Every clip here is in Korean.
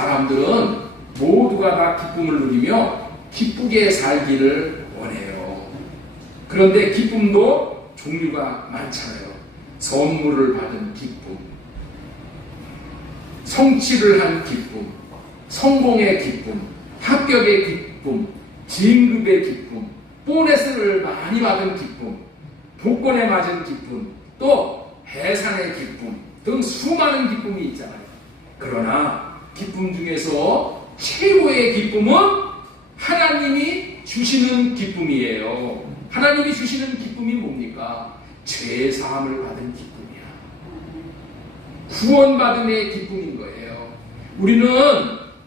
사람들은 모두가 다 기쁨을 누리며 기쁘게 살기를 원해요. 그런데 기쁨도 종류가 많잖아요. 선물을 받은 기쁨, 성취를 한 기쁨, 성공의 기쁨, 합격의 기쁨, 진급의 기쁨, 보너스를 많이 받은 기쁨, 복권에 맞은 기쁨, 또 해산의 기쁨 등 수많은 기쁨이 있잖아요. 그러나 기쁨 중에서 최고의 기쁨은 하나님이 주시는 기쁨이에요. 하나님이 주시는 기쁨이 뭡니까? 죄사함을 받은 기쁨이야. 구원받음의 기쁨인 거예요. 우리는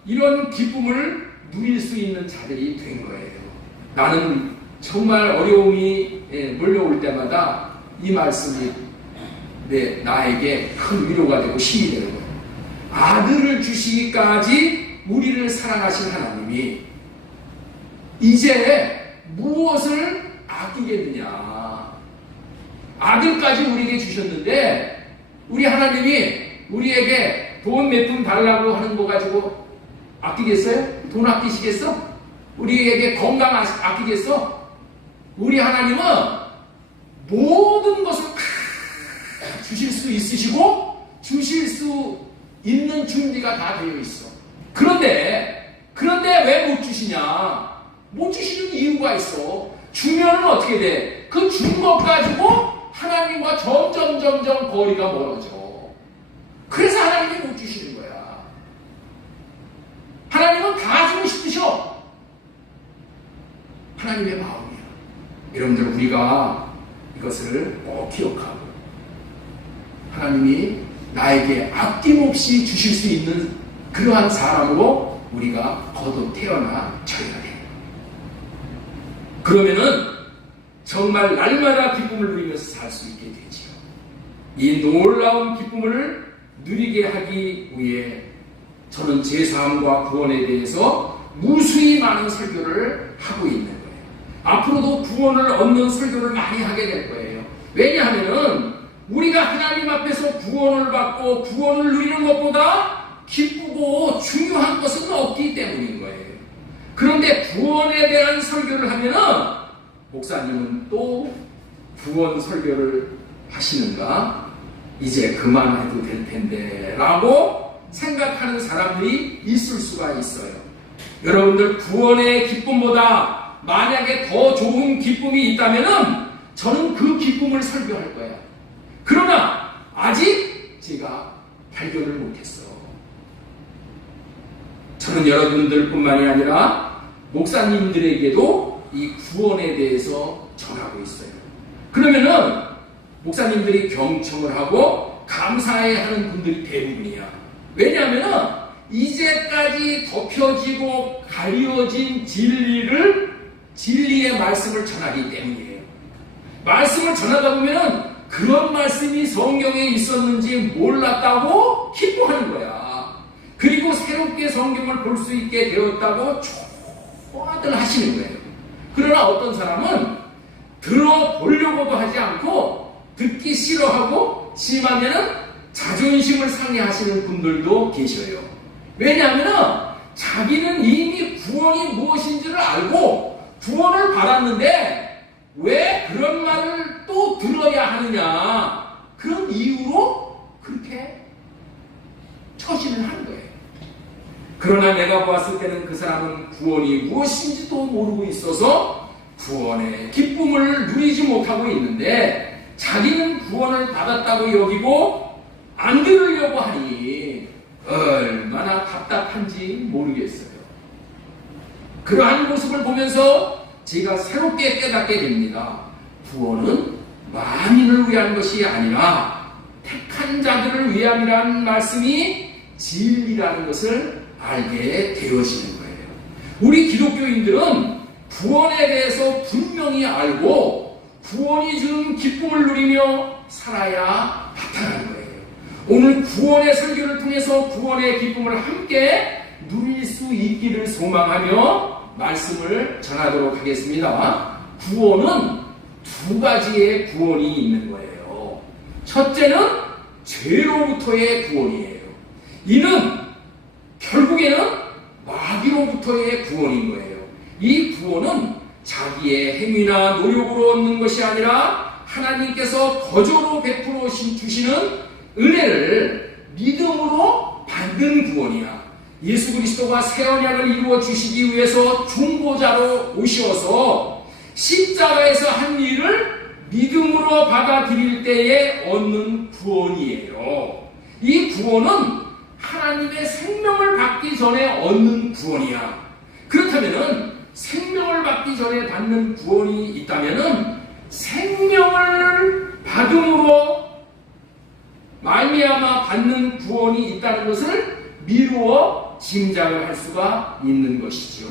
이런 기쁨을 누릴 수 있는 자들이 된 거예요. 나는 정말 어려움이 몰려올 때마다 이 말씀이 나에게 큰 위로가 되고 힘이 되는 거예요. 아들을 주시기까지 우리를 사랑하신 하나님이 이제 무엇을 아끼겠느냐. 아들까지 우리에게 주셨는데 우리 하나님이 우리에게 돈 몇 푼 달라고 하는 거 가지고 아끼겠어요? 돈 아끼시겠어? 우리에게 건강 아끼겠어? 우리 하나님은 모든 것을 다 주실 수 있으시고 주실 수 있는 준비가 다 되어 있어. 그런데 왜 못 주시냐? 못 주시는 이유가 있어. 주면은 어떻게 돼? 그 준 것 가지고 하나님과 점점 거리가 멀어져. 그래서 하나님이 못 주시는 거야. 하나님은 다 주고 싶으셔. 하나님의 마음이야. 여러분들, 우리가 이것을 꼭 기억하고 하나님이 나에게 아낌없이 주실 수 있는 그러한 사람으로 우리가 거듭 태어나 쳐야 돼. 그러면은 정말 날마다 기쁨을 누리면서 살 수 있게 되지요. 이 놀라운 기쁨을 누리게 하기 위해 저는 제사함과 구원에 대해서 무수히 많은 설교를 하고 있는 거예요. 앞으로도 구원을 얻는 설교를 많이 하게 될 거예요. 왜냐하면 우리가 하나님 앞에서 구원을 받고 구원을 누리는 것보다 기쁘고 중요한 것은 없기 때문인 거예요. 그런데 구원에 대한 설교를 하면은 목사님은 또 구원 설교를 하시는가? 이제 그만해도 될 텐데 라고 생각하는 사람들이 있을 수가 있어요. 여러분들, 구원의 기쁨보다 만약에 더 좋은 기쁨이 있다면은 저는 그 기쁨을 설교할 거야. 그러나 아직 제가 발견을 못했어. 저는 여러분들뿐만이 아니라 목사님들에게도 이 구원에 대해서 전하고 있어요. 그러면은 목사님들이 경청을 하고 감사해하는 분들이 대부분이야. 왜냐하면은 이제까지 덮여지고 가려진 진리의 말씀을 전하기 때문이에요. 말씀을 전하다 보면은 그런 말씀이 성경에 있었는지 몰랐다고 기뻐하는 거야. 그리고 새롭게 성경을 볼 수 있게 되었다고 좋아들 하시는 거예요. 그러나 어떤 사람은 들어보려고도 하지 않고 듣기 싫어하고 심하면 자존심을 상해하시는 분들도 계셔요. 왜냐하면 자기는 이미 구원이 무엇인지를 알고 구원을 받았는데 왜 그런 말을 또 들어야 하느냐, 그런 이유로 그렇게 처신을 하는 거예요. 그러나 내가 보았을 때는 그 사람은 구원이 무엇인지도 모르고 있어서 구원의 기쁨을 누리지 못하고 있는데 자기는 구원을 받았다고 여기고 안 들으려고 하니 얼마나 답답한지 모르겠어요. 그러한 모습을 보면서 제가 새롭게 깨닫게 됩니다. 구원은 만인을 위한 것이 아니라 택한 자들을 위함이라는 말씀이 진리라는 것을 알게 되어지는 거예요. 우리 기독교인들은 구원에 대해서 분명히 알고 구원이 주는 기쁨을 누리며 살아야 나타나는 거예요. 오늘 구원의 설교를 통해서 구원의 기쁨을 함께 누릴 수 있기를 소망하며 말씀을 전하도록 하겠습니다. 구원은 두 가지의 구원이 있는 거예요. 첫째는 죄로부터의 구원이에요. 이는 결국에는 마귀로부터의 구원인 거예요. 이 구원은 자기의 행위나 노력으로 얻는 것이 아니라 하나님께서 거저로 베풀어 주시는 은혜를 믿음으로 받는 구원이야. 예수 그리스도가 새 언약을 이루어 주시기 위해서 중보자로 오셔서 십자가에서 한 일을 믿음으로 받아들일 때에 얻는 구원이에요. 이 구원은 하나님의 생명을 받기 전에 얻는 구원이야. 그렇다면은 생명을 받기 전에 받는 구원이 있다면은 생명을 받음으로 말미암아 받는 구원이 있다는 것을 미루어 짐작을 할 수가 있는 것이죠.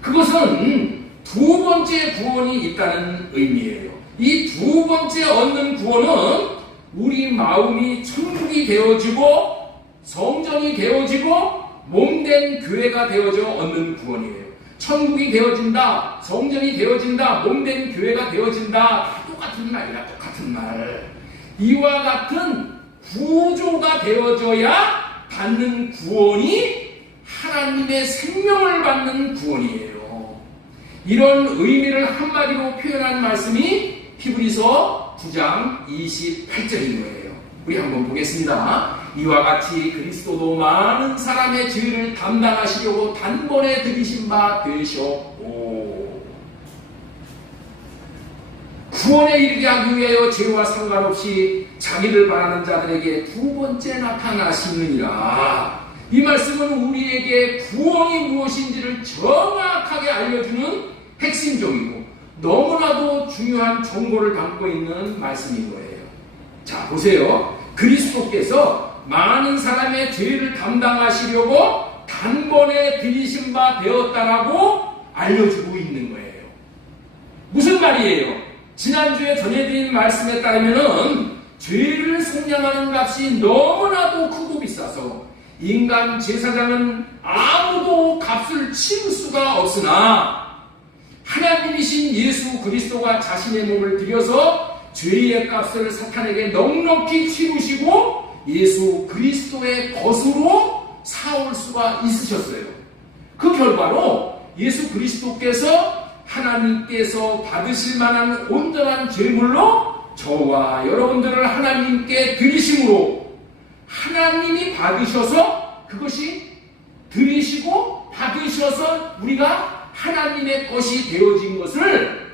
그것은 두 번째 구원이 있다는 의미예요. 이 두 번째 얻는 구원은 우리 마음이 천국이 되어지고 성전이 되어지고 몸된 교회가 되어져 얻는 구원이에요. 천국이 되어진다, 성전이 되어진다, 몸된 교회가 되어진다. 똑같은 말이야, 똑같은 말. 이와 같은 구조가 되어져야 받는 구원이 하나님의 생명을 받는 구원이에요. 이런 의미를 한마디로 표현한 말씀이 히브리서 9장 28절인 거예요. 우리 한번 보겠습니다. 이와 같이 그리스도도 많은 사람의 죄를 담당하시려고 단번에 들이신 바 되셨고, 구원에 이르게 하기 위하여 죄와 상관없이 자기를 바라는 자들에게 두 번째 나타나시느니라. 이 말씀은 우리에게 구원이 무엇인지를 정확하게 알려주는 핵심적이고 너무나도 중요한 정보를 담고 있는 말씀인 거예요. 자, 보세요. 그리스도께서 많은 사람의 죄를 담당하시려고 단번에 들이신 바 되었다라고 알려주고 있는 거예요. 무슨 말이에요? 지난주에 전해드린 말씀에 따르면은 죄를 속량하는 값이 너무나도 크고 비싸서 인간 제사장은 아무도 값을 치를 수가 없으나 하나님이신 예수 그리스도가 자신의 몸을 들여서 죄의 값을 사탄에게 넉넉히 치르시고 예수 그리스도의 것으로 사올 수가 있으셨어요. 그 결과로 예수 그리스도께서 하나님께서 받으실 만한 온전한 제물로 저와 여러분들을 하나님께 드리심으로 하나님이 받으셔서 그것이 드리시고 받으셔서 우리가 하나님의 것이 되어진 것을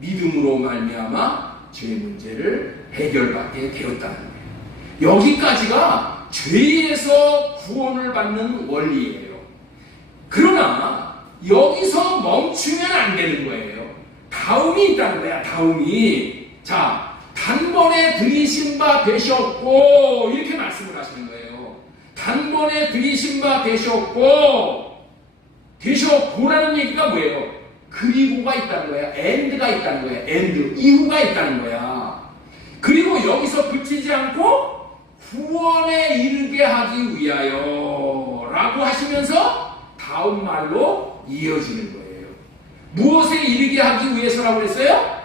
믿음으로 말미암아 죄 문제를 해결받게 되었다는 거예요. 여기까지가 죄에서 구원을 받는 원리예요. 그러나 여기서 멈추면 안 되는 거예요. 다음이 있다는 거야. 다음이. 자, 단번에 들이신 바 되셨고 이렇게 말씀을 하시는 거예요. 단번에 들이신 바 되셨고라는 얘기가 뭐예요? 그리고가 있다는 거야. and가 있다는 거야. and, 이후가 있다는 거야. 그리고 여기서 그치지 않고 구원에 이르게 하기 위하여 라고 하시면서 다음 말로 이어지는 거예요. 무엇에 이르게 하기 위해서라고 그랬어요?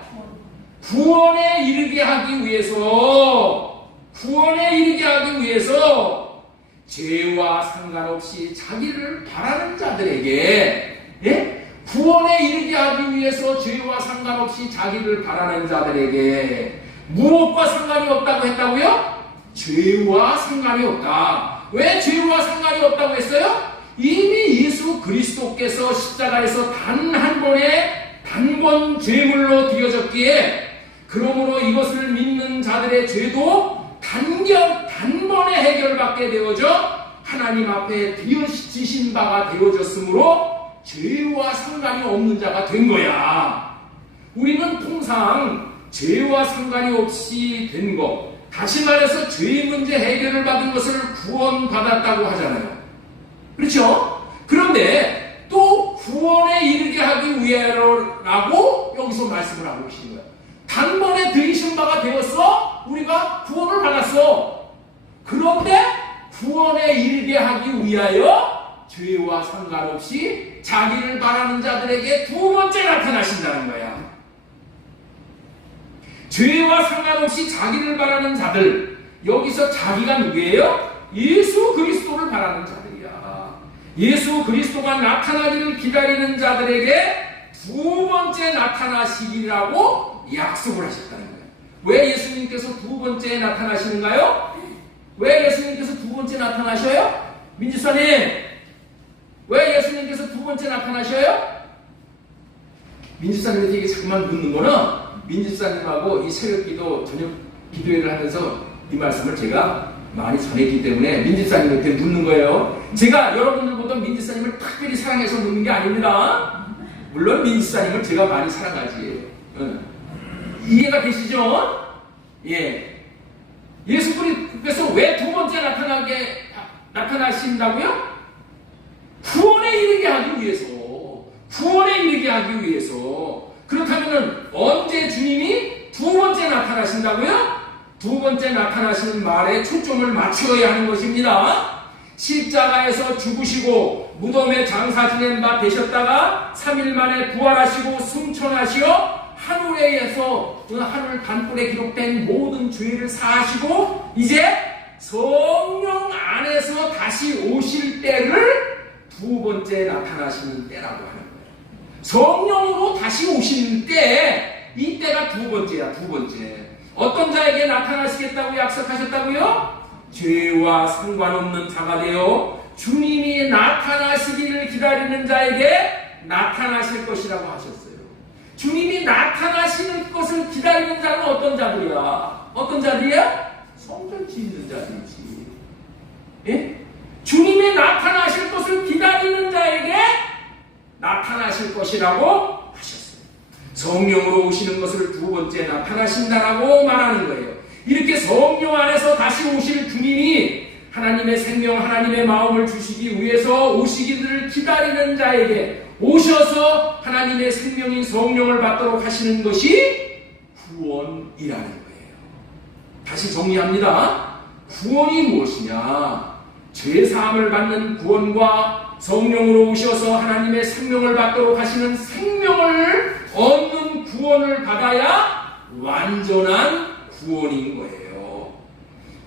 구원에 이르게 하기 위해서, 구원에 이르게 하기 위해서 죄와 상관없이 자기를 바라는 자들에게, 예? 구원에 이르게 하기 위해서 죄와 상관없이 자기를 바라는 자들에게 무엇과 상관이 없다고 했다고요? 죄와 상관이 없다. 왜 죄와 상관이 없다고 했어요? 이미 예수 그리스도께서 십자가에서 단 한 번에 단번 제물로 드려졌기에 그러므로 이것을 믿는 자들의 죄도 단번에 해결받게 되어져 하나님 앞에 드려지신 바가 되어졌으므로 죄와 상관이 없는 자가 된 거야. 우리는 통상 죄와 상관이 없이 된 것, 다시 말해서 죄 문제 해결을 받은 것을 구원받았다고 하잖아요. 그렇죠? 그런데 또 구원에 이르게 하기 위하여라고 여기서 말씀을 하고 계신 거예요. 단번에 들이신 바가 되었어. 우리가 구원을 받았어. 그런데 구원에 이르게 하기 위하여 죄와 상관없이 자기를 바라는 자들에게 두 번째 나타나신다는 거야. 죄와 상관없이 자기를 바라는 자들, 여기서 자기가 누구예요? 예수 그리스도를 바라는 자들이야. 예수 그리스도가 나타나기를 기다리는 자들에게 두 번째 나타나시리라고 약속을 하셨다는 거예요. 왜 예수님께서 두 번째 나타나시는가요? 왜 예수님께서 두 번째 나타나셔요? 민지사님, 왜 예수님께서 두 번째 나타나셔요? 민지사님한테 이게 자꾸만 묻는 거는 민지사님하고 이 새벽기도 저녁 기도회를 하면서 이 말씀을 제가 많이 전했기 때문에 민지사님한테 묻는 거예요. 제가 여러분들보다 민지사님을 특별히 사랑해서 묻는 게 아닙니다. 물론 민지사님을 제가 많이 사랑하지. 이해가 되시죠? 예. 예수 그리스도께서 왜 두 번째 나타나신다고요? 구원에 이르게 하기 위해서. 구원에 이르게 하기 위해서. 그렇다면 언제 주님이 두 번째 나타나신다고요? 두 번째 나타나시는 말에 초점을 맞춰야 하는 것입니다. 십자가에서 죽으시고 무덤에 장사 지낸 바 되셨다가 3일 만에 부활하시고 승천하시어 하늘에서 그 하늘 단골에 기록된 모든 죄를 사하시고 이제 성령 안에서 다시 오실 때를 두 번째 나타나시는 때라고 하는 거예요. 성령으로 다시 오시는 때, 이 때가 두 번째야, 두 번째. 어떤 자에게 나타나시겠다고 약속하셨다고요? 죄와 상관없는 자가 되어 주님이 나타나시기를 기다리는 자에게 나타나실 것이라고 하셨어요. 주님이 나타나시는 것을 기다리는 자는 어떤 자들이야? 어떤 자들이야? 성전 짓는 자들이지. 예? 주님이 나타나실 것을 기다리는 자에게 나타나실 것이라고 하셨어요. 성령으로 오시는 것을 두 번째 나타나신다라고 말하는 거예요. 이렇게 성령 안에서 다시 오실 주님이 하나님의 생명, 하나님의 마음을 주시기 위해서 오시기를 기다리는 자에게 오셔서 하나님의 생명인 성령을 받도록 하시는 것이 구원이라는 거예요. 다시 정리합니다. 구원이 무엇이냐? 죄사함을 받는 구원과 성령으로 오셔서 하나님의 생명을 받도록 하시는 생명을 얻는 구원을 받아야 완전한 구원인 거예요.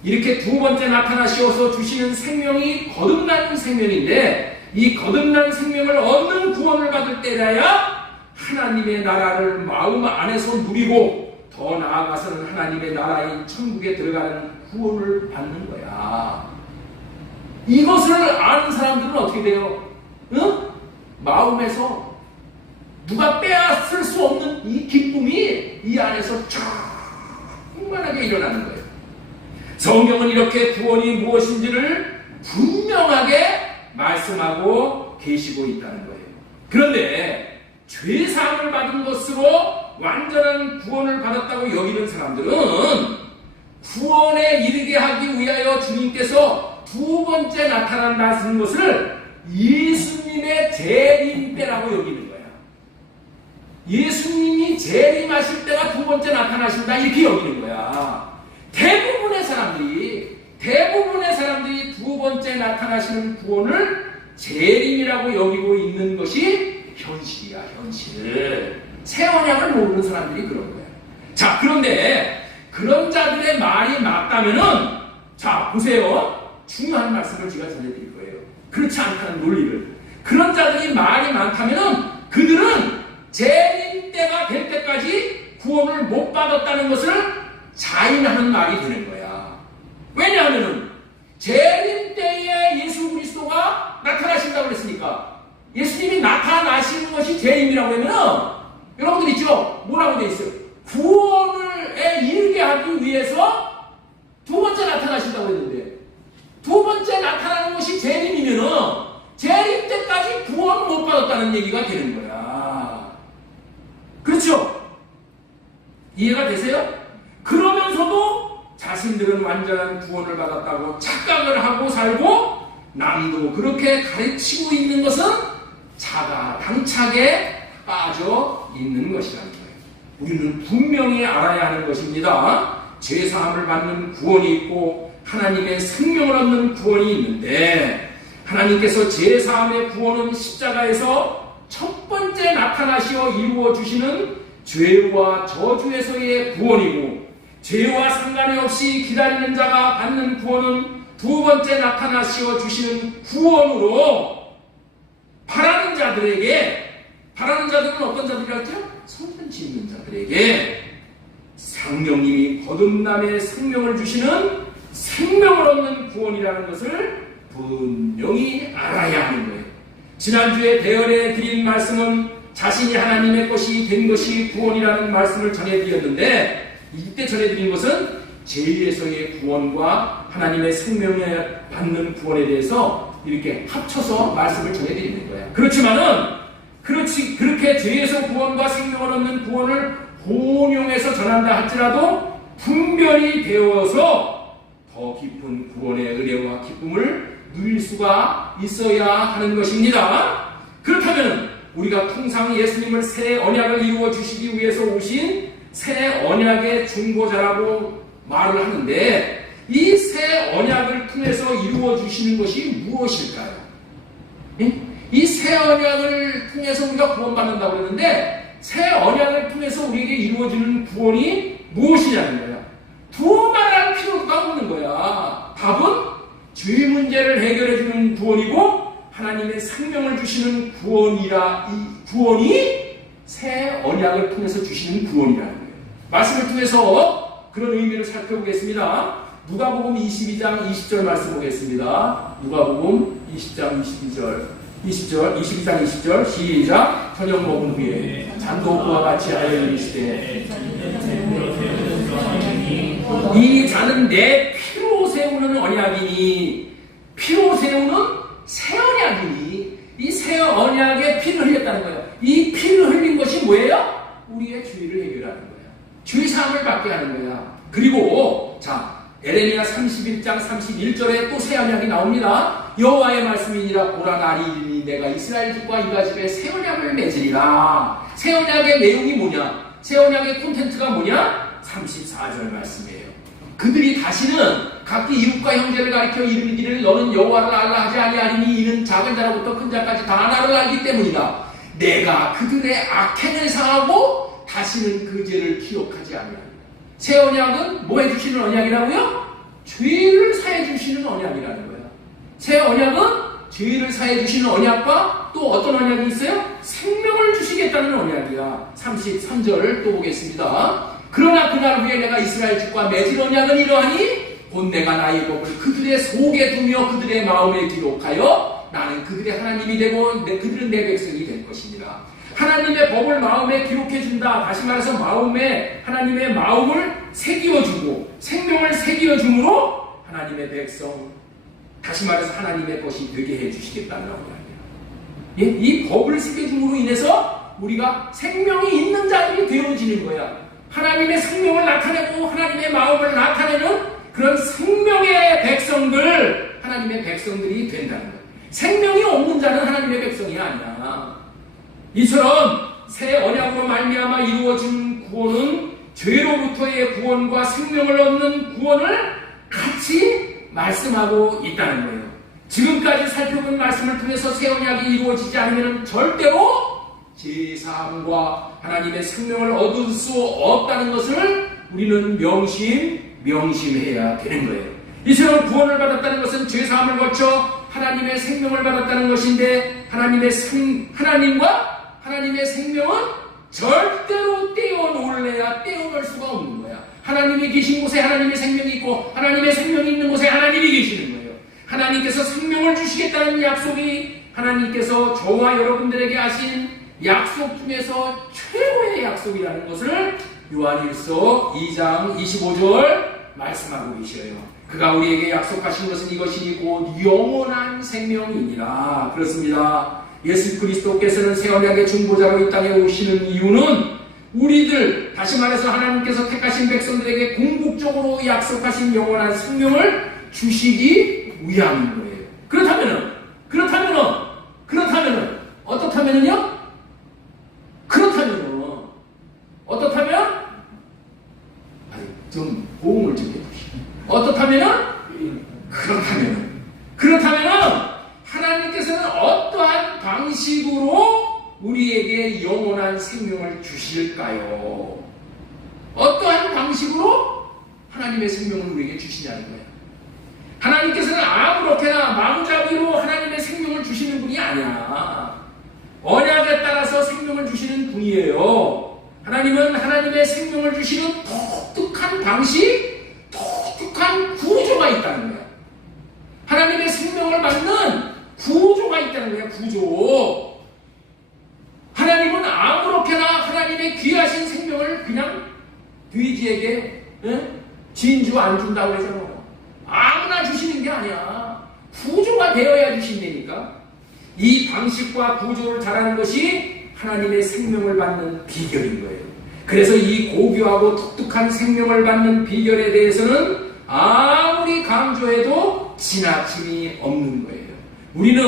이렇게 두 번째 나타나시어서 주시는 생명이 거듭난 생명인데 이 거듭난 생명을 얻는 구원을 받을 때라야 하나님의 나라를 마음 안에서 누리고 더 나아가서는 하나님의 나라인 천국에 들어가는 구원을 받는 거야. 이것을 아는 사람들은 어떻게 돼요? 응? 마음에서 누가 빼앗을 수 없는 이 기쁨이 이 안에서 충만하게 일어나는 거예요. 성경은 이렇게 구원이 무엇인지를 분명하게 말씀하고 계시고 있다는 거예요. 그런데 죄사함을 받은 것으로 완전한 구원을 받았다고 여기는 사람들은 구원에 이르게 하기 위하여 주님께서 두 번째 나타난다는 것을 예수님의 재림 때라고 여기는 거야. 예수님이 재림하실 때가 두 번째 나타나신다 이렇게 여기는 거야. 대부분의 사람들이 두 번째 나타나시는 구원을 재림이라고 여기고 있는 것이 현실이야, 현실. 새 언약을 모르는 사람들이 그런 거야. 자, 그런데 그런 자들의 말이 맞다면은, 자, 보세요. 중요한 말씀을 제가 전해드릴 거예요. 그렇지 않다는 논리를. 그런 자들이 말이 많다면은 그들은 재림 때가 될 때까지 구원을 못 받았다는 것을 자인하는 말이 되는 거야. 왜냐하면은 재림 때에 예수 그리스도가 나타나신다고 그랬으니까 예수님이 나타나시는 것이 재림이라고 하면은 여러분들 있죠? 뭐라고 돼 있어요? 구원에 이르게 하기 위해서 두 번째 나타나신다고 했는데 두 번째 나타나는 것이 재림이면은 재림 때까지 구원을 못 받았다는 얘기가 되는 거야. 그렇죠? 이해가 되세요? 그러면서도 자신들은 완전한 구원을 받았다고 착각을 하고 살고 남도 그렇게 가르치고 있는 것은 자가 당착에 빠져 있는 것이라는 거예요. 우리는 분명히 알아야 하는 것입니다. 죄사함을 받는 구원이 있고 하나님의 생명을 얻는 구원이 있는데 하나님께서 죄사함의 구원은 십자가에서 첫 번째 나타나시어 이루어 주시는 죄와 저주에서의 구원이고 죄와 상관이 없이 기다리는 자가 받는 구원은 두 번째 나타나시어 주시는 구원으로 바라는 자들은 어떤 자들이라 했죠? 성전 짓는 자들에게 성령님이 거듭남의 생명을 주시는 생명을 얻는 구원이라는 것을 분명히 알아야 하는 거예요. 지난주에 대열에 드린 말씀은 자신이 하나님의 것이 된 것이 구원이라는 말씀을 전해드렸는데, 이때 전해드린 것은 죄에서의 구원과 하나님의 생명을 받는 구원에 대해서 이렇게 합쳐서 말씀을 전해드리는 거예요. 그렇게 죄에서 구원과 생명을 얻는 구원을 혼용해서 전한다 할지라도 분별이 되어서 더 깊은 구원의 은혜와 기쁨을 누릴 수가 있어야 하는 것입니다. 그렇다면 우리가 통상 예수님을 새 언약을 이루어 주시기 위해서 오신 새 언약의 중보자라고 말을 하는데, 이 새 언약을 통해서 이루어 주시는 것이 무엇일까요? 이 새 언약을 통해서 우리가 구원받는다고 그러는데, 새 언약을 통해서 우리에게 이루어지는 구원이 무엇이냐는 거야. 두말할 필요가 없는 거야. 답은 죄 문제를 해결해주는 구원이고 하나님의 생명을 주시는 구원이라, 이 구원이 새 언약을 통해서 주시는 구원이라는 거예요. 말씀을 통해서 그런 의미를 살펴보겠습니다. 누가복음 22장 20절 말씀 보겠습니다. 누가복음 20장 22장 20절 시작. 저녁 먹은 후에 잔도구와 같이 하여 이르시되 이 잔은 내 피로 세우는 언약이니, 피로 세우는 새 언약이니, 이 새 언약에 피를 흘렸다는 거예요. 이 피를 흘린 것이 뭐예요? 우리의 죄를 해결하는 거예요. 죄 사함을 받게 하는 거야. 그리고 에레미야 31장 31절에 또 새 언약이 나옵니다. 여호와의 말씀이니라. 보라 날이 이르니 내가 이스라엘 집과 유다 집에 새 언약을 맺으리라. 새 언약의 내용이 뭐냐? 새 언약의 콘텐츠가 뭐냐? 34절 말씀이에요. 그들이 다시는 각기 이웃과 형제를 가리켜 이르기를 너는 여호와를 알라 하지 아니하리니 이는 작은 자로부터 큰 자까지 다 나를 알기 때문이다. 내가 그들의 악행을 사하고 다시는 그 죄를 기억하지 아니하리라. 새 언약은 뭐 해주시는 언약이라고요? 죄를 사해주시는 언약이라는 거예요. 새 언약은 죄를 사해주시는 언약과 또 어떤 언약이 있어요? 생명을 주시겠다는 언약이야. 33절 또 보겠습니다. 그러나 그날 후에 내가 이스라엘 집과 맺을 언약은 이러하니 곧 내가 나의 법을 그들의 속에 두며 그들의 마음에 기록하여 나는 그들의 하나님이 되고 그들은 내 백성이 될 것입니다. 하나님의 법을 마음에 기록해준다. 다시 말해서 하나님의 마음을 새기어주고 생명을 새기어줌으로 하나님의 백성, 다시 말해서 하나님의 것이 되게 해주시겠다는 거예요. 이 법을 새겨줌으로 인해서 우리가 생명이 있는 자들이 되어지는 거야. 하나님의 생명을 나타내고 하나님의 마음을 나타내는 그런 생명의 백성들, 하나님의 백성들이 된다는 거예요. 생명이 없는 자는 하나님의 백성이 아니야. 이처럼 새 언약으로 말미암아 이루어진 구원은 죄로부터의 구원과 생명을 얻는 구원을 같이 말씀하고 있다는 거예요. 지금까지 살펴본 말씀을 통해서 새 언약이 이루어지지 않으면 절대로 제사함과 하나님의 생명을 얻을 수 없다는 것을 우리는 명심해야 되는 거예요. 이처럼 구원을 받았다는 것은 죄사함을 거쳐 하나님의 생명을 받았다는 것인데, 하나님과 하나님의 생명은 절대로 떼어놓을 수가 없는 거야. 하나님이 계신 곳에 하나님의 생명이 있고 하나님의 생명이 있는 곳에 하나님이 계시는 거예요. 하나님께서 생명을 주시겠다는 약속이 하나님께서 저와 여러분들에게 하신 약속 중에서 최고의 약속이라는 것을 요한일서 2장 25절 말씀하고 계셔요. 그가 우리에게 약속하신 것은 이것이 곧 영원한 생명이니라. 그렇습니다. 예수 그리스도께서는 새 언약의 중보자로 이 땅에 오시는 이유는 우리들, 다시 말해서 하나님께서 택하신 백성들에게 궁극적으로 약속하신 영원한 생명을 주시기 위함인 거예요. 그렇다면은 어떻다면은요? 좀 호응을 좀 해주시죠. 그렇다면은 하나님께서는 어떠한 방식으로 우리에게 영원한 생명을 주실까요? 어떠한 방식으로 하나님의 생명을 우리에게 주시냐는 거예요. 하나님께서는 아무렇게나 마구잡이로 하나님의 생명을 주시는 분이 아니야. 언약에 따라서 생명을 주시는 분이에요. 하나님은 하나님의 생명을 주시는 독특한 방식, 독특한 구조가 있다는 거야. 하나님의 생명을 받는 구조가 있다는 거야. 구조. 하나님은 아무렇게나 하나님의 귀하신 생명을 그냥 돼지에게 진주 안 준다고 그러잖아. 아무나 주시는 게 아니야. 구조가 되어야 주신다니까. 이 방식과 구조를 잘하는 것이 하나님의 생명을 받는 비결인 거예요. 그래서 이 고귀하고 독특한 생명을 받는 비결에 대해서는 아무리 강조해도 지나침이 없는 거예요. 우리는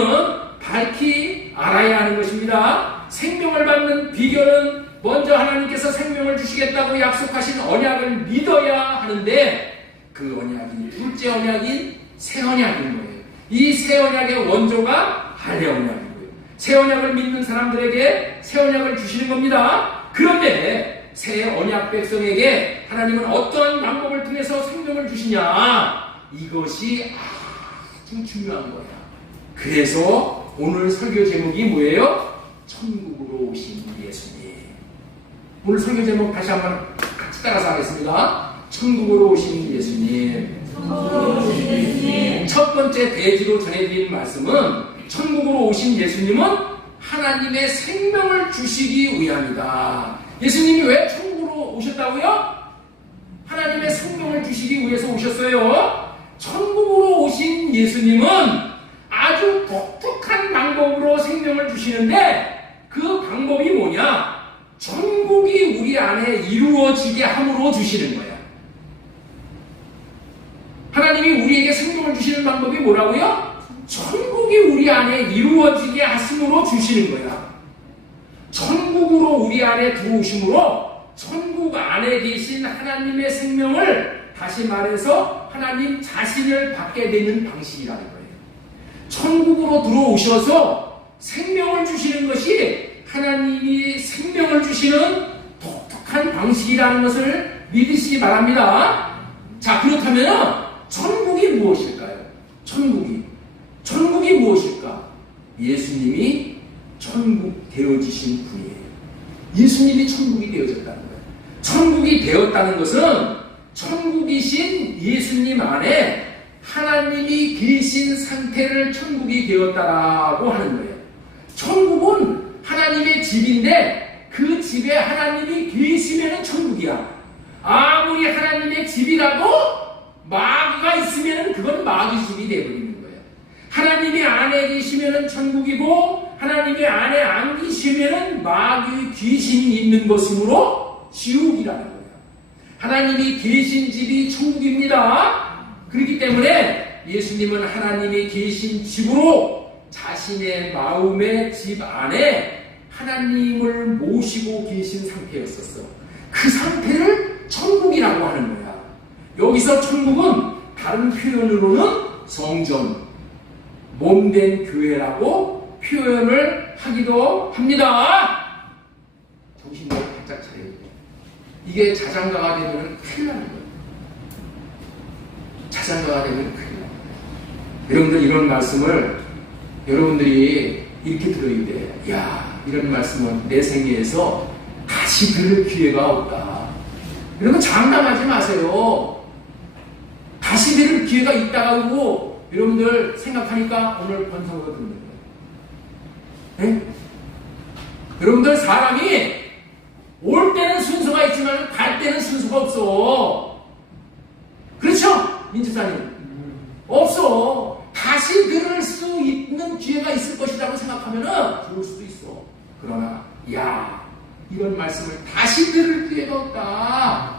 밝히 알아야 하는 것입니다. 생명을 받는 비결은 먼저 하나님께서 생명을 주시겠다고 약속하신 언약을 믿어야 하는데, 그 언약이 둘째 언약인 새 언약인 거예요. 이 새 언약의 원조가 할례 언약이고요. 새 언약을 믿는 사람들에게 새 언약을 주시는 겁니다. 그런데 새 언약 백성에게 하나님은 어떠한 방법을 통해서 생명을 주시냐, 이것이 아주 중요한 거야. 그래서 오늘 설교 제목이 뭐예요? 천국으로 오신 예수님. 오늘 설교 제목 다시 한번 같이 따라서 하겠습니다. 천국으로 오신 예수님. 첫 번째 대지로 전해드린 말씀은, 천국으로 오신 예수님은 하나님의 생명을 주시기 위함이다. 예수님이 왜 천국으로 오셨다고요? 하나님의 생명을 주시기 위해서 오셨어요. 천국으로 오신 예수님은 아주 독특한 방법으로 생명을 주시는데, 그 방법이 뭐냐? 천국이 우리 안에 이루어지게 함으로 주시는 거야. 하나님이 우리에게 생명을 주시는 방법이 뭐라고요? 천국이 우리 안에 이루어지게 하심으로 주시는 거야. 천국으로 우리 안에 들어오심으로 천국 안에 계신 하나님의 생명을, 다시 말해서 하나님 자신을 받게 되는 방식이라는 거예요. 천국으로 들어오셔서 생명을 주시는 것이 하나님이 생명을 주시는 독특한 방식이라는 것을 믿으시기 바랍니다. 자, 그렇다면 천국이 무엇일까요? 천국이 무엇일까? 예수님이 천국 되어지신 분이에요. 예수님이 천국이 되어졌다는 거예요. 천국이 되었다는 것은 천국이신 예수님 안에 하나님이 계신 상태를 천국이 되었다라고 하는 거예요. 천국은 하나님의 집인데, 그 집에 하나님이 계시면 천국이야. 아무리 하나님의 집이라도 마귀가 있으면 그건 마귀 집이 되어버리는 거예요. 하나님이 안에 계시면 천국이고, 하나님이 안에 안 계시면 마귀 귀신이 있는 것이므로 지옥이라는 거예요. 하나님이 계신 집이 천국입니다. 그렇기 때문에 예수님은 하나님이 계신 집으로 자신의 마음의 집 안에 하나님을 모시고 계신 상태였었어. 그 상태를 천국이라고 하는 거야. 여기서 천국은 다른 표현으로는 성전, 몸된 교회라고 표현을 하기도 합니다. 정신을 바짝 차려야 돼. 이게 자장가가 되면 큰일 나는 거예요. 자장가가 되면 큰일 나는 거예요. 여러분들, 이런 말씀을 여러분들이 이렇게 들어야 돼. 야, 이런 말씀은 내 생애에서 다시 들을 기회가 없다. 이런 거 장담하지 마세요. 다시 들을 기회가 있다고 여러분들 생각하니까 오늘 번성으로 듣는 거예요. 네? 여러분들, 사람이 올 때는 순서가 있지만 갈 때는 순서가 없어. 그렇죠? 민지사님? 없어. 다시 들을 수 있는 기회가 있을 것이라고 생각하면 들을 수도 있어. 그러나 이런 말씀을 다시 들을 기회가 없다.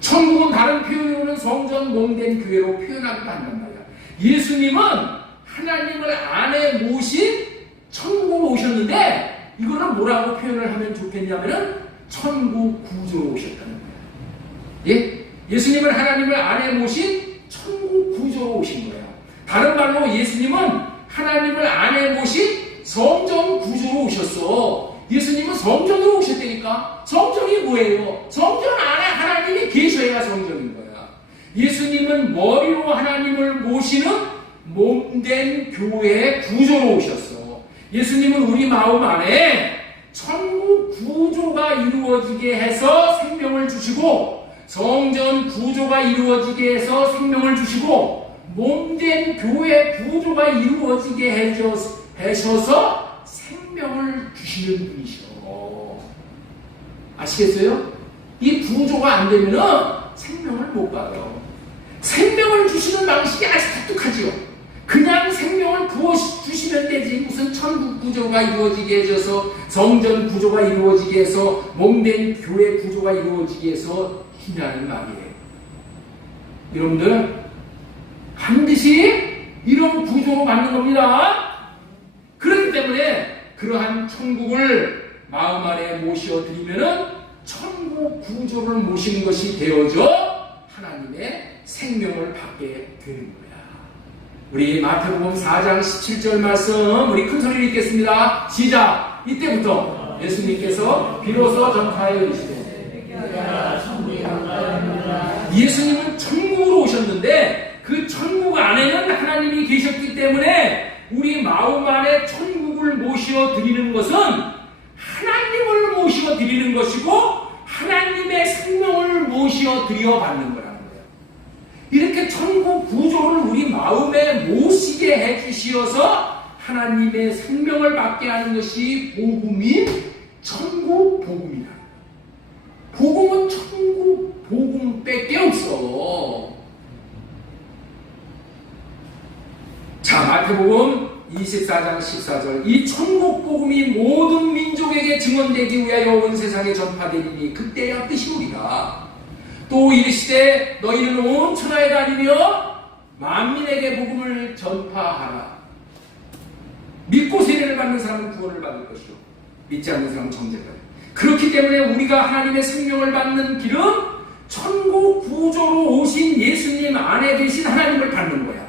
천국은 다른 표현으로는 성전, 몸된 교회로 표현하기도 한단 말이야. 예수님은 하나님을 안에 모신 천국으로 오셨는데, 이거는 뭐라고 표현을 하면 좋겠냐면은 천국 구조로 오셨다는 거야. 예? 예수님은 하나님을 안에 모신 천국 구조로 오신 거야. 다른 말로 예수님은 하나님을 안에 모신 성전 구조로 오셨어. 예수님은 성전으로 오셨다니까. 성전이 뭐예요? 성전 안에 하나님이 계셔야 성전인 거야. 예수님은 머리로 하나님을 모시는 몸된 교회 구조로 오셨어. 예수님은 우리 마음 안에 천국 구조가 이루어지게 해서 생명을 주시고, 성전 구조가 이루어지게 해서 생명을 주시고, 몸된 교회 구조가 이루어지게 하셔서 생명을 주시는 분이셔. 아시겠어요? 이 구조가 안 되면은 생명을 못 받아요. 생명을 주시는 방식이 아주 독특하지요. 그냥 생명을 부어주시면 되지, 무슨 천국 구조가 이루어지게 해줘서, 성전 구조가 이루어지게 해서, 몸된 교회 구조가 이루어지게 해서 희냐는 말이에요. 여러분들 반드시 이런 구조로 만든 겁니다. 그렇기 때문에 그러한 천국을 마음 안에 모셔드리면은 천국 구조를 모시는 것이 되어져 하나님의 생명을 받게 되는 거야. 우리 마태복음 4장 17절 말씀 우리 큰 소리로 읽겠습니다. 시작. 이때부터 예수님께서 비로소 전파하여 이르시되, 예수님은 천국으로 오셨는데 그 천국 안에는 하나님이 계셨기 때문에 우리 마음 안에 천국을 모셔드리는 것은 하나님을 모셔드리는 것이고 하나님의 생명을 모셔드려 받는 거라는 거예요. 이렇게 천국 구조를 우리 마음에 모시게 해주시어서 하나님의 생명을 받게 하는 것이 복음인 천국 복음이다. 복음은 천국 복음밖에 없어. 자, 마태복음 24장 14절, 이 천국 복음이 모든 민족에게 증언되기 위하여 온 세상에 전파되리니 그때야 뜻이 오리라. 또 이르시되 너희는 온 천하에 다니며 만민에게 복음을 전파하라. 믿고 세례를 받는 사람은 구원을 받을 것이요 믿지 않는 사람은 정죄받을. 그렇기 때문에 우리가 하나님의 생명을 받는 길은 천국 구조로 오신 예수님 안에 계신 하나님을 받는 거야.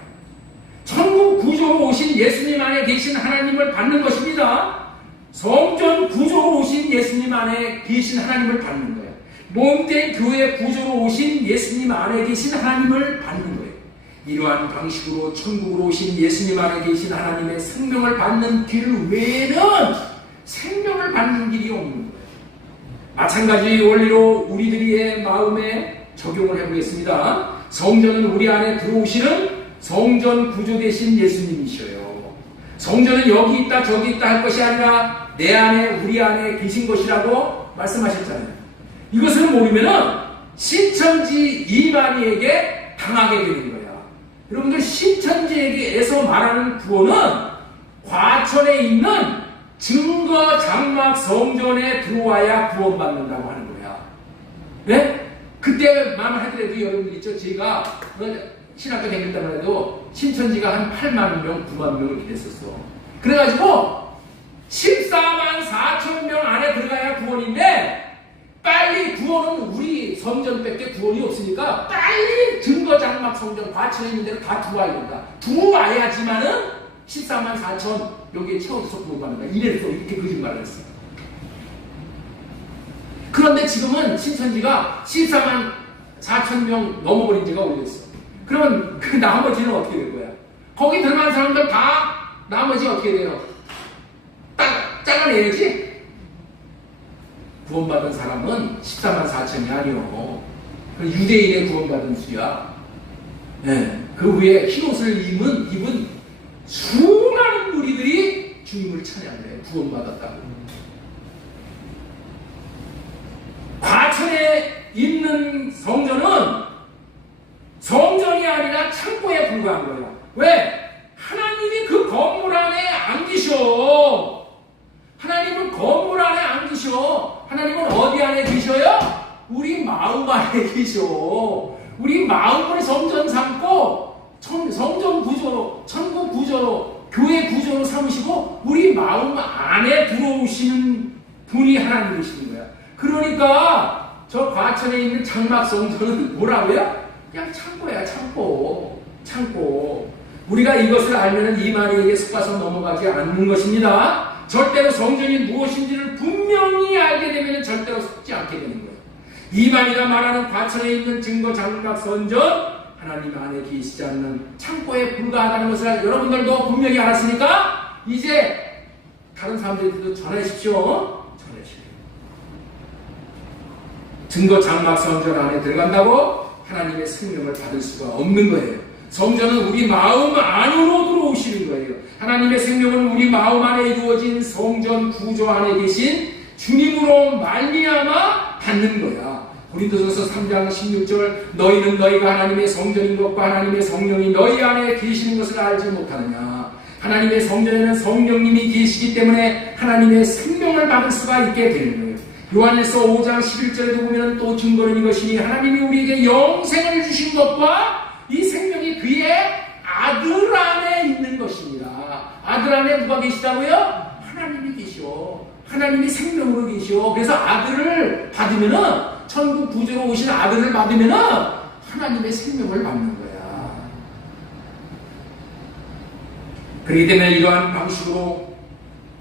천국 구조로 오신 예수님 안에 계신 하나님을 받는 것입니다. 성전 구조로 오신 예수님 안에 계신 하나님을 받는 거예요. 몸된 교회 구조로 오신 예수님 안에 계신 하나님을 받는 거예요. 이러한 방식으로 천국으로 오신 예수님 안에 계신 하나님의 생명을 받는 길 외에는 생명을 받는 길이 없는 거예요. 마찬가지 원리로 우리들의 마음에 적용을 해보겠습니다. 성전은 우리 안에 들어오시는 성전 구조 대신 예수님이셔요. 성전은 여기 있다 저기 있다 할 것이 아니라 내 안에 우리 안에 계신 것이라고 말씀하셨잖아요. 이것을 모르면은 신천지 이만희에게 당하게 되는 거야. 여러분들 신천지에게서 말하는 구원은 과천에 있는 증거 장막 성전에 들어와야 구원받는다고 하는 거야. 네? 그때만 하더라도 여러분들 있죠. 제가 신학교 다닐 때만 해도 신천지가 한 8만 명, 9만 명 이렇게 됐었어. 그래가지고 14만 4천 명 안에 들어가야 구원인데 빨리 구원은 우리 성전밖에 구원이 없으니까 빨리 증거장막 성전 과천에 있는 데로 다 들어와야 된다. 들어와야지만은 14만 4천 여기에 채워서 구원받는다. 이래서 이렇게 거짓말을 했어. 그런데 지금은 신천지가 14만 4천 명 넘어버린 지가 오래됐어. 그러면 그 나머지는 어떻게 될 거야? 거기 들어간 사람들 다 나머지 어떻게 돼요? 잘라내야지. 구원받은 사람은 14만 4천이 아니요. 유대인의 구원받은 수야. 네. 그 위에 흰옷을 입은 수많은 무리들이 주님을 찬양해요. 구원받았다고. 과천에 있는 성전은 성전이 아니라 창고에 불과한 거예요. 왜? 하나님이 그 건물 안에 안 계셔. 하나님은 건물 안에 안 계셔. 하나님은 어디 안에 계셔요? 우리 마음 안에 계셔. 우리 마음을 성전 삼고 성전 구조로, 천국 구조로, 교회 구조로 삼으시고 우리 마음 안에 들어오시는 분이 하나님이시는 거야. 그러니까 저 과천에 있는 장막 성전은 뭐라고요? 그냥 창고야, 창고. 창고. 우리가 이것을 알면 이만희에게 속아서 넘어가지 않는 것입니다. 절대로 성전이 무엇인지를 분명히 알게 되면 절대로 속지 않게 되는 거예요. 이만희가 말하는 과천에 있는 증거 장막 성전, 하나님 안에 계시지 않는 창고에 불과하다는 것을 여러분들도 분명히 알았으니까 이제 다른 사람들에게도 전하십시오. 증거 장막 성전 안에 들어간다고 하나님의 생명을 받을 수가 없는 거예요. 성전은 우리 마음 안으로 들어오시는 거예요. 하나님의 생명은 우리 마음 안에 이루어진 성전 구조 안에 계신 주님으로 말미암아 받는 거야. 고린도전서 3장 16절 너희는 너희가 하나님의 성전인 것과 하나님의 성령이 너희 안에 계시는 것을 알지 못하느냐. 하나님의 성전에는 성령님이 계시기 때문에 하나님의 생명을 받을 수가 있게 되는 거예요. 요한일서 5장 11절에도 보면 또 증거는 이것이니 하나님이 우리에게 영생을 주신 것과 이 생명이 그의 아들 안에 있는 것입니다. 아들 안에 누가 계시다고요? 하나님이 계시오. 하나님이 생명으로 계시오. 그래서 아들을 받으면은 천국 구주로 오신 아들을 받으면은 하나님의 생명을 받는 거야. 그렇기 때문에 이러한 방식으로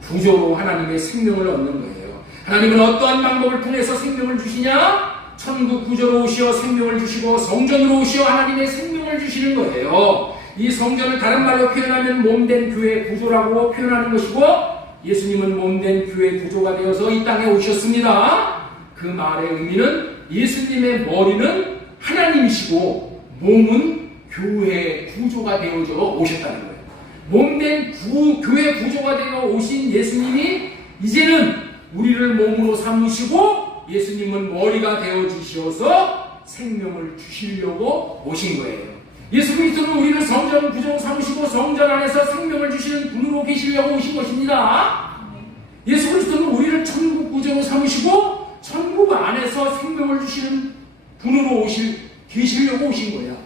구조로 하나님의 생명을 얻는 거예요. 하나님은 어떠한 방법을 통해서 생명을 주시냐? 천국 구조로 오시어 생명을 주시고 성전으로 오시어 하나님의 생명을 주시는 거예요. 이 성전을 다른 말로 표현하면 몸된 교회 구조라고 표현하는 것이고 예수님은 몸된 교회 구조가 되어서 이 땅에 오셨습니다. 그 말의 의미는 예수님의 머리는 하나님이시고 몸은 교회 구조가 되어져 오셨다는 거예요. 몸된 교회 구조가 되어 오신 예수님이 이제는 우리를 몸으로 삼으시고 예수님은 머리가 되어주셔서 생명을 주시려고 오신 거예요. 예수 그리스도는 우리를 성전 구조로 삼으시고 성전 안에서 생명을 주시는 분으로 계시려고 오신 것입니다. 예수 그리스도는 우리를 천국 구조로 삼으시고 천국 안에서 생명을 주시는 분으로 계시려고 오신 거야.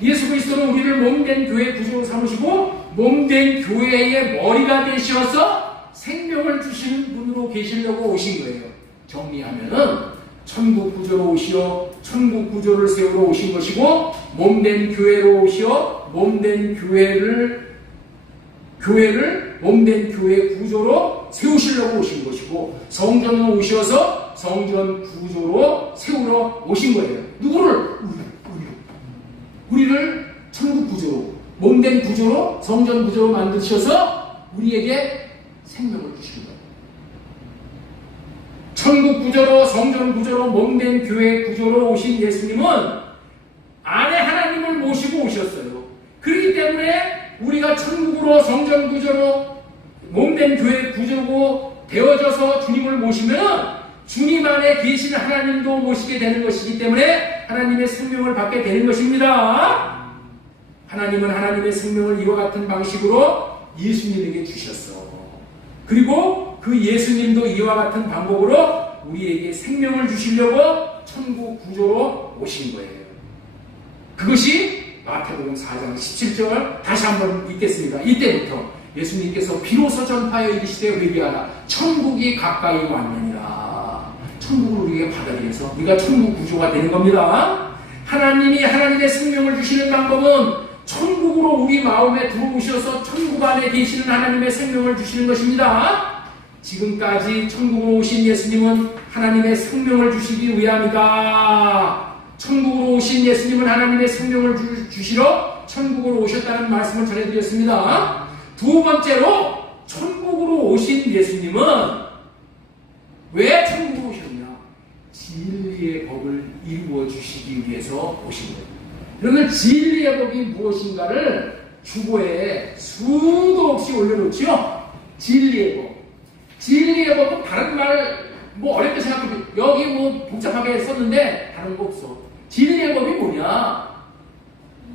예수 그리스도는 우리를 몸된 교회 구조로 삼으시고 몸된 교회의 머리가 되셔서 생명을 주시는 분으로 계시려고 오신 거예요. 정리하면은 천국 구조로 오시어 천국 구조를 세우러 오신 것이고 몸된 교회로 오시어 몸된 교회를 몸된 교회 구조로 세우시려고 오신 것이고 성전으로 오셔서 성전 구조로 세우러 오신 거예요. 누구를? 우리를 천국 구조로 몸된 구조로 성전 구조로 만드셔서 우리에게 생명을 주시는 거예요. 천국 구조로 성전 구조로 몸된 교회 구조로 오신 예수님은 안에 하나님을 모시고 오셨어요. 그렇기 때문에 우리가 천국으로 성전 구조로 몸된 교회 구조고 되어져서 주님을 모시면 주님 안에 계신 하나님도 모시게 되는 것이기 때문에 하나님의 생명을 받게 되는 것입니다. 하나님은 하나님의 생명을 이와 같은 방식으로 예수님에게 주셨어. 그리고 그 예수님도 이와 같은 방법으로 우리에게 생명을 주시려고 천국 구조로 오신 거예요. 그것이 마태복음 4장 17절 다시 한번 읽겠습니다. 이때부터 예수님께서 비로소 전파하여 이르시되 회개하라 천국이 가까이 왔느니라. 천국을 우리에게 받아들여서 위해서 우리가 천국 구조가 되는 겁니다. 하나님이 하나님의 생명을 주시는 방법은 천국으로 우리 마음에 들어오셔서 천국 안에 계시는 하나님의 생명을 주시는 것입니다. 지금까지 천국으로 오신 예수님은 하나님의 생명을 주시기 위함이다. 천국으로 오신 예수님은 하나님의 생명을 주시러 천국으로 오셨다는 말씀을 전해드렸습니다. 두 번째로 천국으로 오신 예수님은 왜 천국으로 오셨냐? 진리의 법을 이루어 주시기 위해서 오신 거예요. 그러면 진리의 법이 무엇인가를 주보에 수도 없이 올려놓지요. 진리의 법. 진리의 법은 다른 말 뭐 어렵게 생각해도 여기 뭐 복잡하게 썼는데 다른 거 없어. 진리의 법이 뭐냐?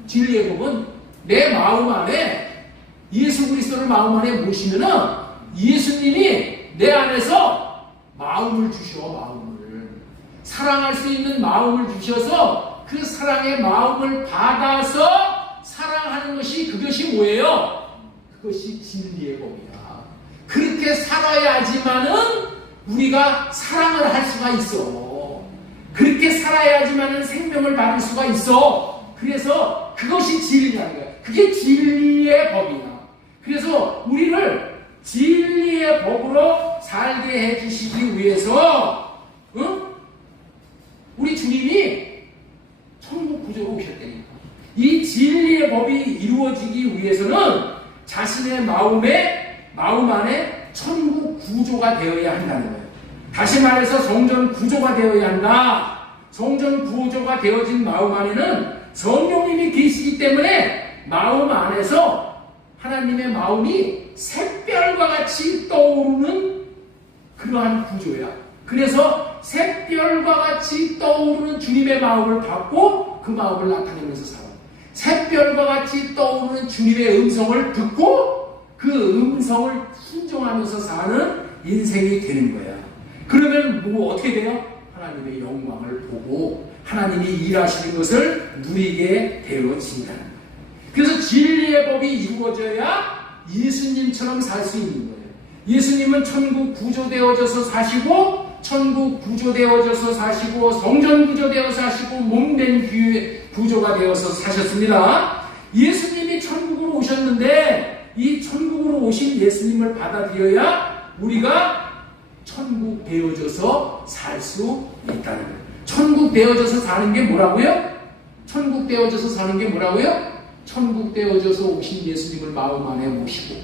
진리의 법은 내 마음 안에 예수 그리스도를 마음 안에 모시면은 예수님이 내 안에서 마음을 주셔. 마음을 사랑할 수 있는 마음을 주셔서 그 사랑의 마음을 받아서 사랑하는 것이 그것이 뭐예요? 그것이 진리의 법이야. 그렇게 살아야지만은 우리가 사랑을 할 수가 있어. 그렇게 살아야지만은 생명을 받을 수가 있어. 그래서 그것이 진리라는 거야. 그게 진리의 법이야. 그래서 우리를 진리의 법으로 살게 해주시기 위해서 우리 주님이 천국 구조로 오셨다니까. 이 진리의 법이 이루어지기 위해서는 자신의 마음 안에 천국 구조가 되어야 한다는 거예요. 다시 말해서 성전 구조가 되어야 한다. 성전 구조가 되어진 마음 안에는 성령님이 계시기 때문에 마음 안에서 하나님의 마음이 샛별과 같이 떠오르는 그러한 구조야. 그래서 샛별과 같이 떠오르는 주님의 마음을 받고 그 마음을 나타내면서 살아. 샛별과 같이 떠오르는 주님의 음성을 듣고 그 음성을 순종하면서 사는 인생이 되는 거야. 그러면 어떻게 돼요? 하나님의 영광을 보고 하나님이 일하시는 것을 누리게 되어진다는 거예요. 그래서 진리의 법이 이루어져야 예수님처럼 살 수 있는 거예요. 예수님은 천국 구조되어져서 사시고, 천국 구조되어져서 사시고, 성전 구조되어서 사시고, 몸된 교회 구조가 되어서 사셨습니다. 예수님이 천국으로 오셨는데 이 천국으로 오신 예수님을 받아들여야 우리가 천국 되어져서 살 수 있다는 거예요. 천국 되어져서 사는 게 뭐라고요? 천국 되어져서 사는 게 뭐라고요? 천국 되어져서 오신 예수님을 마음 안에 모시고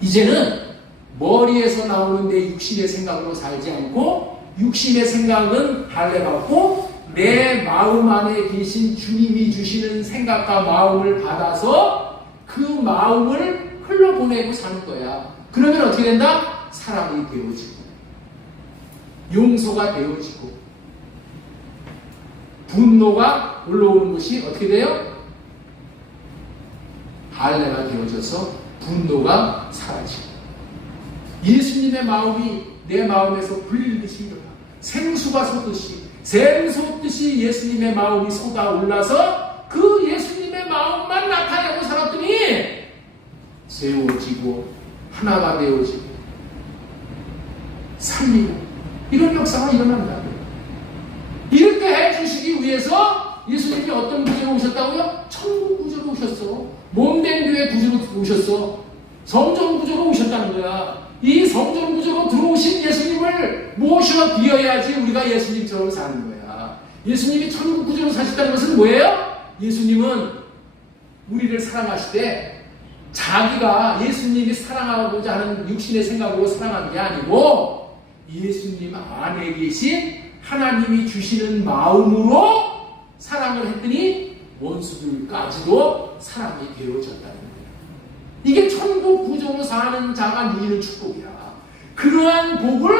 이제는 머리에서 나오는 내 육신의 생각으로 살지 않고 육신의 생각은 할례받고 내 마음 안에 계신 주님이 주시는 생각과 마음을 받아서 그 마음을 흘러보내고 사는 거야. 그러면 어떻게 된다? 사람이 되어지고 용서가 되어지고 분노가 올라오는 것이 어떻게 돼요? 할례가 되어져서 분노가 사라지고 예수님의 마음이 내 마음에서 불리듯이 일어나 생수가 솟듯이 샘 솟듯이 예수님의 마음이 쏟아올라서 그 예수님의 마음만 나타내고 살았더니 세워지고 하나가 되어지고 살리고 이런 역사가 일어난다. 이렇게 해주시기 위해서 예수님이 어떤 구조로 오셨다고요? 천국 구조로 오셨어. 몸된 교회 구조로 오셨어. 성전 구조로 오셨다는 거야. 이 성전 구조로 들어오신 예수님을 모셔 비어야지 우리가 예수님처럼 사는 거야. 예수님이 천국 구조로 사셨다는 것은 뭐예요? 예수님은 우리를 사랑하실 때 자기가 예수님이 사랑하고자 하는 육신의 생각으로 사랑하는 게 아니고 예수님 안에 계신 하나님이 주시는 마음으로 사랑을 했더니 원수들까지도 사랑이 되어졌다는 거예요. 이게 천국 구조로 사는 자가 누리는 축복이야. 그러한 복을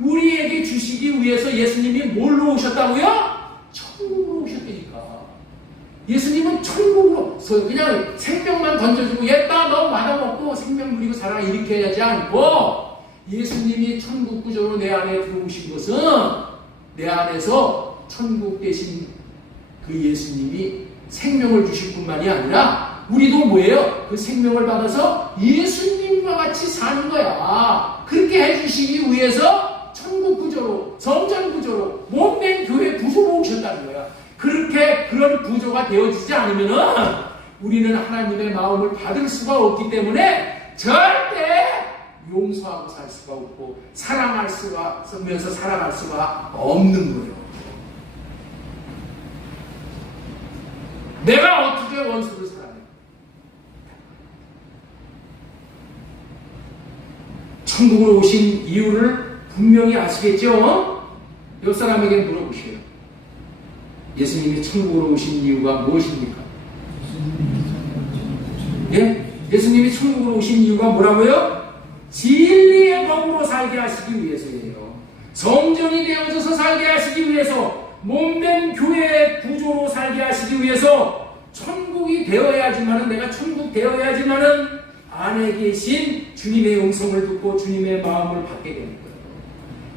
우리에게 주시기 위해서 예수님이 뭘로 오셨다고요? 천국으로 오셨다니까. 예수님은 천국으로 그냥 생명만 던져주고 얘다 너 받아먹고 생명 누리고 살아 이렇게 하지 않고 예수님이 천국 구조로 내 안에 들어오신 것은 내 안에서 천국 대신 그 예수님이 생명을 주실 뿐만이 아니라 우리도 뭐예요? 그 생명을 받아서 예수님과 같이 사는 거야. 그렇게 해주시기 위해서 천국 구조로 성전 구조로 몸된 교회 구조로 오셨다는 거야. 그렇게 그런 구조가 되어지지 않으면은 우리는 하나님의 마음을 받을 수가 없기 때문에 절대 용서하고 살 수가 없고 사랑할 수가 쓰면서 살아갈 수가 없는 거예요. 내가 어떻게 원수를 사랑해? 천국으로 오신 이유를 분명히 아시겠죠? 옆 사람에게 물어보세요. 예수님이 천국으로 오신 이유가 무엇입니까? 예? 예수님이 천국으로 오신 이유가 뭐라고요? 진리의 법으로 살게 하시기 위해서예요. 성전이 되어져서 살게 하시기 위해서, 몸된 교회의 구조로 살게 하시기 위해서 천국이 되어야지만은, 내가 천국 되어야지만은 안에 계신 주님의 음성을 듣고 주님의 마음을 받게 되는 거예요.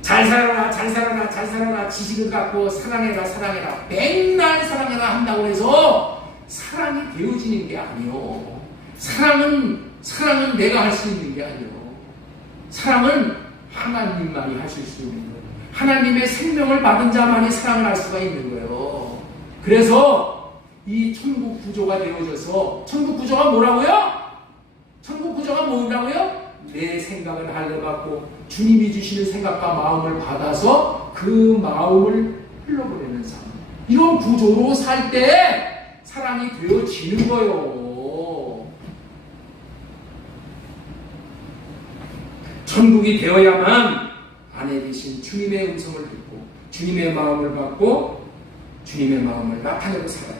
잘 살아라, 잘 살아라, 잘 살아라, 지식을 갖고 사랑해라, 사랑해라, 맨날 사랑해라 한다고 해서 사랑이 되어지는 게 아니요. 사랑은 내가 할 수 있는 게 아니요. 사랑은 하나님만이 하실 수 있는 거예요. 하나님의 생명을 받은 자만이 사랑을 할 수가 있는 거예요. 그래서 이 천국 구조가 되어져서, 천국 구조가 뭐라고요? 천국 구조가 뭐라고요? 내 생각을 할례받고 주님이 주시는 생각과 마음을 받아서 그 마음을 흘러보내는 삶. 이런 구조로 살 때 사랑이 되어지는 거요. 천국이 되어야만 안에 계신 주님의 음성을 듣고 주님의 마음을 받고 주님의 마음을 나타내고 살아요.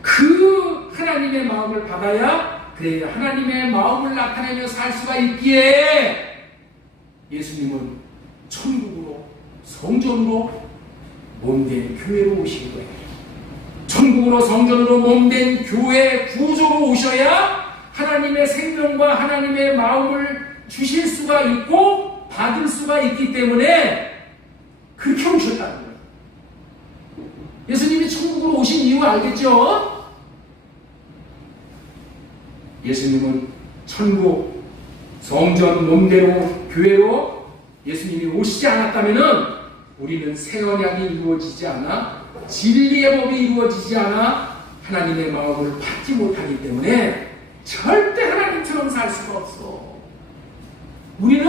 그 하나님의 마음을 받아야 그래야 하나님의 마음을 나타내며 살 수가 있기에 예수님은 천국으로 성전으로 몸된 교회로 오신 거예요. 천국으로 성전으로 몸된 교회 구조로 오셔야 하나님의 생명과 하나님의 마음을 주실 수가 있고 받을 수가 있기 때문에 그렇게 오셨다는 거예요. 예수님이 천국으로 오신 이유 알겠죠? 예수님은 천국, 성전, 몸대로, 교회로 예수님이 오시지 않았다면 우리는 새 언약이 이루어지지 않아 진리의 법이 이루어지지 않아 하나님의 마음을 받지 못하기 때문에 절대 하나님처럼 살 수가 없어. 우리는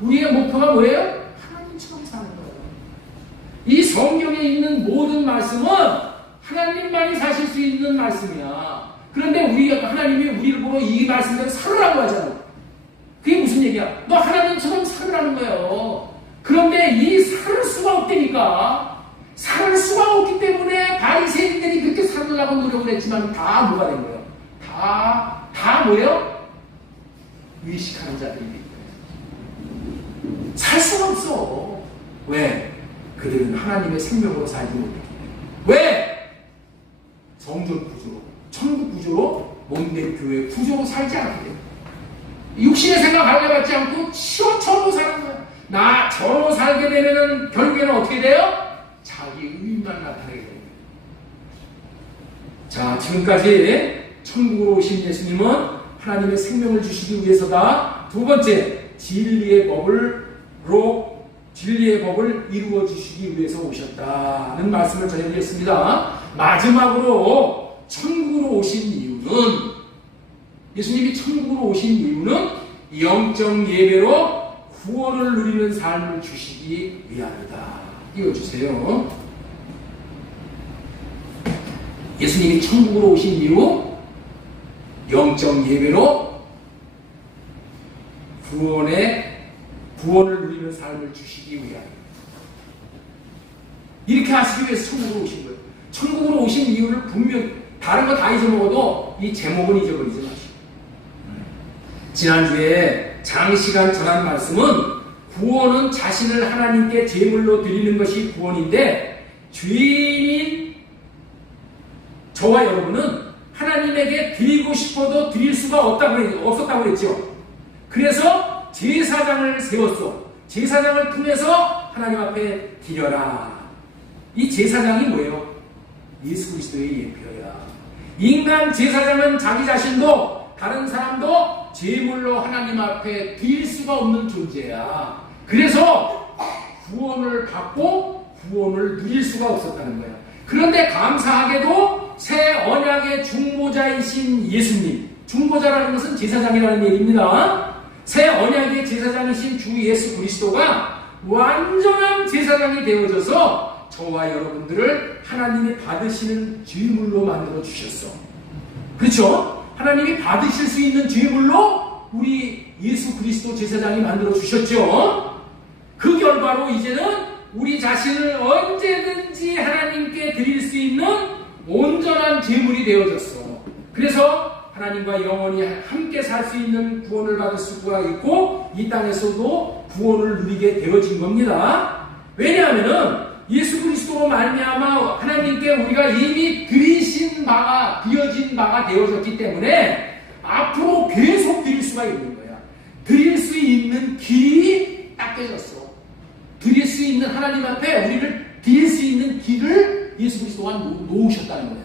우리의 목표가 뭐예요? 하나님처럼 사는 거예요. 이 성경에 있는 모든 말씀은 하나님만이 사실 수 있는 말씀이야. 그런데 하나님이 우리를 보고 이 말씀대로 살으라고 하잖아. 그게 무슨 얘기야? 너 하나님처럼 살으라는 거예요. 그런데 이 살 수가 없다니까. 살 수가 없기 때문에 바리새인들이 그렇게 살으려고 노력을 했지만 다 뭐가 된 거예요? 다 뭐예요? 의식하는 자들이 된 거예요. 살 수가 없어. 왜? 그들은 하나님의 생명으로 살지 못했기 때문에. 왜? 성전 구조로, 천국 구조로, 몸된 교회 구조로 살지 않았기 때문에. 육신의 생각 알려받지 않고 치어처로 사는 거야. 나 저로 살게 되면 결국에는 어떻게 돼요? 자기 의만 나타내게 됩니다. 자, 지금까지 천국으로 오신 예수님은 하나님의 생명을 주시기 위해서다. 두 번째, 진리의 법을 이루어 주시기 위해서 오셨다는 말씀을 전해드렸습니다. 마지막으로 천국으로 오신 이유는, 예수님이 천국으로 오신 이유는 영적 예배로 구원을 누리는 삶을 주시기 위함이다. 띄워주세요. 예수님이 천국으로 오신 이유, 영적 예배로 구원을 누리는 삶을 주시기 위함이다. 이렇게 하시기 위해서 천국으로 오신 거예요. 천국으로 오신 이유를 분명히 다른 거 다 잊어먹어도 이 제목은 잊어버리지 마시고. 지난주에 장시간 전한 말씀은 구원은 자신을 하나님께 제물로 드리는 것이 구원인데 죄인인 저와 여러분은 하나님에게 드리고 싶어도 드릴 수가 없었다고 그랬죠. 그래서 제사장을 세웠어. 제사장을 통해서 하나님 앞에 드려라. 이 제사장이 뭐예요? 예수 그리스도의 예표야. 인간 제사장은 자기 자신도 다른 사람도 제물로 하나님 앞에 드릴 수가 없는 존재야. 그래서 구원을 받고 구원을 누릴 수가 없었다는 거야. 그런데 감사하게도 새 언약의 중보자이신 예수님, 중보자라는 것은 제사장이라는 얘기입니다. 새 언약의 제사장이신 주 예수 그리스도가 완전한 제사장이 되어져서 저와 여러분들을 하나님이 받으시는 제물로 만들어 주셨어. 그렇죠? 하나님이 받으실 수 있는 제물로 우리 예수 그리스도 제사장이 만들어 주셨죠. 그 결과로 이제는 우리 자신을 언제든지 하나님께 드릴 수 있는 온전한 제물이 되어졌어. 그래서 하나님과 영원히 함께 살 수 있는 구원을 받을 수가 있고 이 땅에서도 구원을 누리게 되어진 겁니다. 왜냐하면 예수 그리스도로 말미암아 하나님께 우리가 이미 드리어진 바가 되어졌기 때문에 앞으로 계속 드릴 수가 있는 거야. 드릴 수 있는 길이 닦여졌어. 드릴 수 있는 하나님 앞에 우리를 드릴 수 있는 길을 예수 그리스도가 놓으셨다는 거야.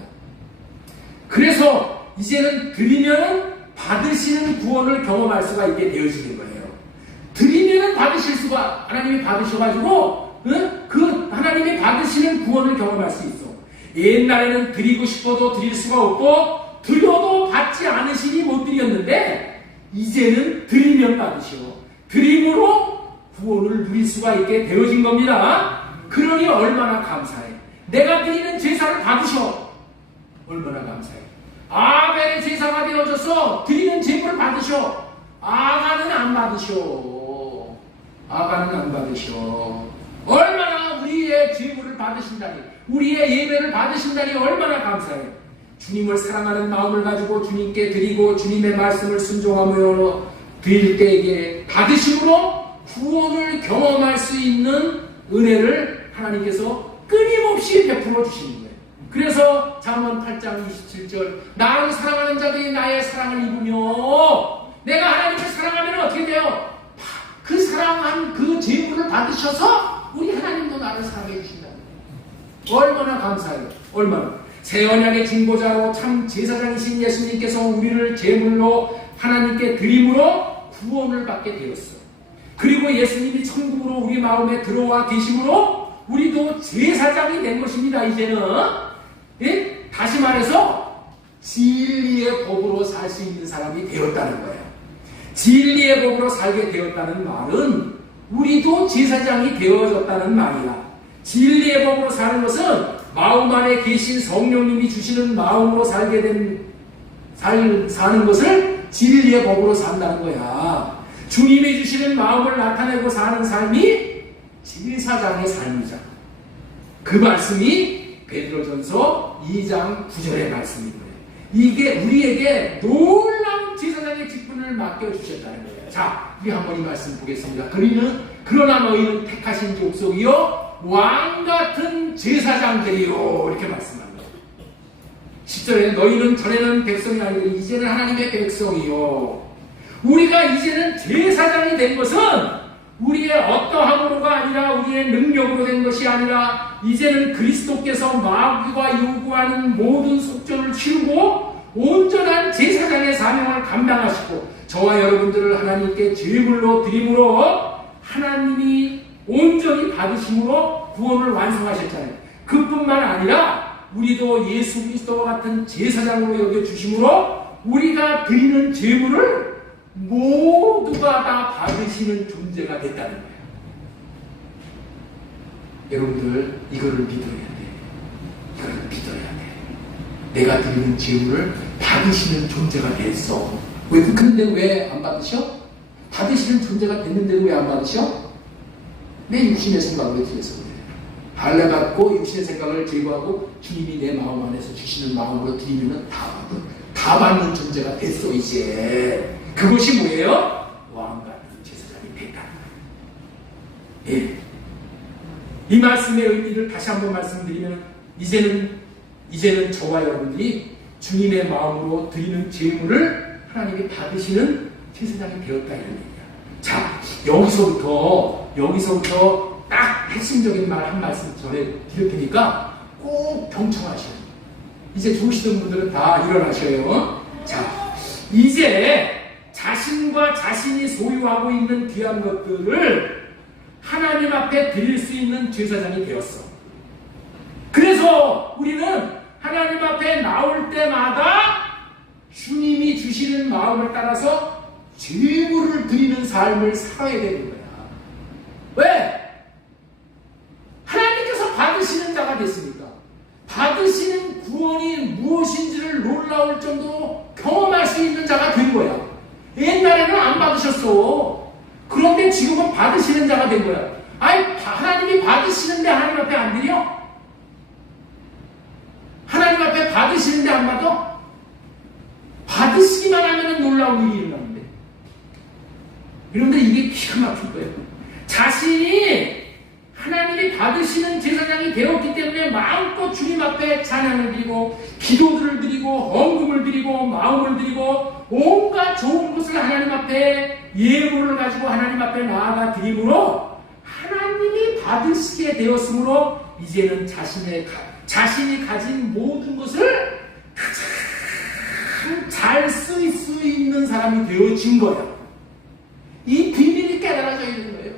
그래서 이제는 드리면 받으시는 구원을 경험할 수가 있게 되어지는 거예요. 드리면 받으실 수가 하나님이 받으셔가지고 그 하나님이 받으시는 구원을 경험할 수 있어. 옛날에는 드리고 싶어도 드릴 수가 없고 드려도 받지 않으시니 못 드렸는데 이제는 드리면 받으시오. 드림으로 구원을 누릴 수가 있게 되어진 겁니다. 그러니 얼마나 감사해. 내가 드리는 제사를 받으셔. 얼마나 감사해요. 아벨의 제사가 되어져서 드리는 제물을 받으셔. 아가는 안 받으셔. 아가는 안 받으셔. 얼마나 우리의 제물을 받으신다니, 우리의 예배를 받으신다니 얼마나 감사해요. 주님을 사랑하는 마음을 가지고 주님께 드리고 주님의 말씀을 순종하며 드릴 때에 받으심으로 구원을 경험할 수 있는 은혜를 하나님께서 끊임없이 베풀어 주시는 거예요. 그래서 잠언 8장 27절, 나를 사랑하는 자들이 나의 사랑을 입으며, 내가 하나님을 사랑하면 어떻게 돼요? 그 사랑한 그 제물을 받으셔서 우리 하나님도 나를 사랑해 주신다. 얼마나 감사해요. 얼마나. 새 언약의 중보자로 참 제사장이신 예수님께서 우리를 제물로 하나님께 드림으로 구원을 받게 되었어. 그리고 예수님이 천국으로 우리 마음에 들어와 계심으로 우리도 제사장이 된 것입니다. 이제는 예? 다시 말해서 진리의 법으로 살 수 있는 사람이 되었다는 거예요. 진리의 법으로 살게 되었다는 말은 우리도 제사장이 되어졌다는 말이야. 진리의 법으로 사는 것은 마음 안에 계신 성령님이 주시는 마음으로 살게 사는 것을 진리의 법으로 산다는 거야. 주님이 주시는 마음을 나타내고 사는 삶이 제사장의 삶이자. 그 말씀이 베드로전서 2장 9절의 말씀인 거예요. 이게 우리에게 놀라운 제사장의 직분을 맡겨주셨다는 거예요. 자, 우리 한번 이 말씀 보겠습니다. 그러나 너희는 택하신 족속이요 왕같은 제사장들이요, 이렇게 말씀합니다. 10절에 너희는 전에는 백성이 아니고 이제는 하나님의 백성이요. 우리가 이제는 제사장이 된 것은 우리의 어떠함으로가 아니라 우리의 능력으로 된 것이 아니라 이제는 그리스도께서 마귀가 요구하는 모든 속전을 치르고 온전한 제사장의 사명을 감당하시고 저와 여러분들을 하나님께 제물로 드림으로 하나님이 온전히 받으심으로 구원을 완성하셨잖아요. 그뿐만 아니라 우리도 예수 그리스도와 같은 제사장으로 여겨주심으로 우리가 드리는 제물을 모두가 다 받으시는 존재가 됐다는 거예요. 여러분들 이거를 믿어야 돼. 이거를 믿어야 돼. 내가 드리는 제물을 받으시는 존재가 됐어. 근데 왜 안 받으셔? 받으시는 존재가 됐는데 왜 안 받으셔? 내 육신의 생각을 뒤에서 그래. 할례받고 육신의 생각을 제거하고 주님이 내 마음 안에서 주시는 마음으로 드리면 다 받는 존재가 됐어. 이제 그것이 뭐예요? 왕같은 제사장이 됐다. 예. 이 말씀의 의미를 다시 한번 말씀드리면 이제는 저와 여러분들이 주님의 마음으로 드리는 제물을 하나님이 받으시는 제사장이 되었다 이런 얘기야. 자, 여기서부터 딱 핵심적인 말 한 말씀 전해 드릴 테니까 꼭 경청하셔요. 이제 좋으시던 분들은 다 일어나셔요. 자, 이제 자신과 자신이 소유하고 있는 귀한 것들을 하나님 앞에 드릴 수 있는 제사장이 되었어. 그래서 우리는 하나님 앞에 나올 때마다 주님이 주시는 마음을 따라서 제물을 드리는 삶을 살아야 되는 거야. 왜? 하나님께서 받으시는 자가 됐으니까. 받으시는 구원이 무엇인지를 놀라울 정도로 경험할 수 있는 자가 된 거야. 옛날에는 안 받으셨어. 그런데 지금은 받으시는 자가 된 거야. 아니, 하나님이 받으시는데 하나님 앞에 안 드려? 하나님 앞에 받으시는데 안 받아? 받으시기만 하면 놀라운 일이 일어나는데. 여러분들 이게 기가 막힐 거예요. 자신이 하나님이 받으시는 제사장이 되었기 때문에 마음껏 주님 앞에 찬양을 드리고 기도들을 드리고 헌금을 드리고 마음을 드리고 온갖 좋은 것을 하나님 앞에 예물을 가지고 하나님 앞에 나아가 드림으로 하나님이 받으시게 되었으므로 이제는 자신이 가진 모든 것을 가장 잘 쓸 수 있는 사람이 되어진 거야. 이 비밀이 깨달아져 있는 거예요.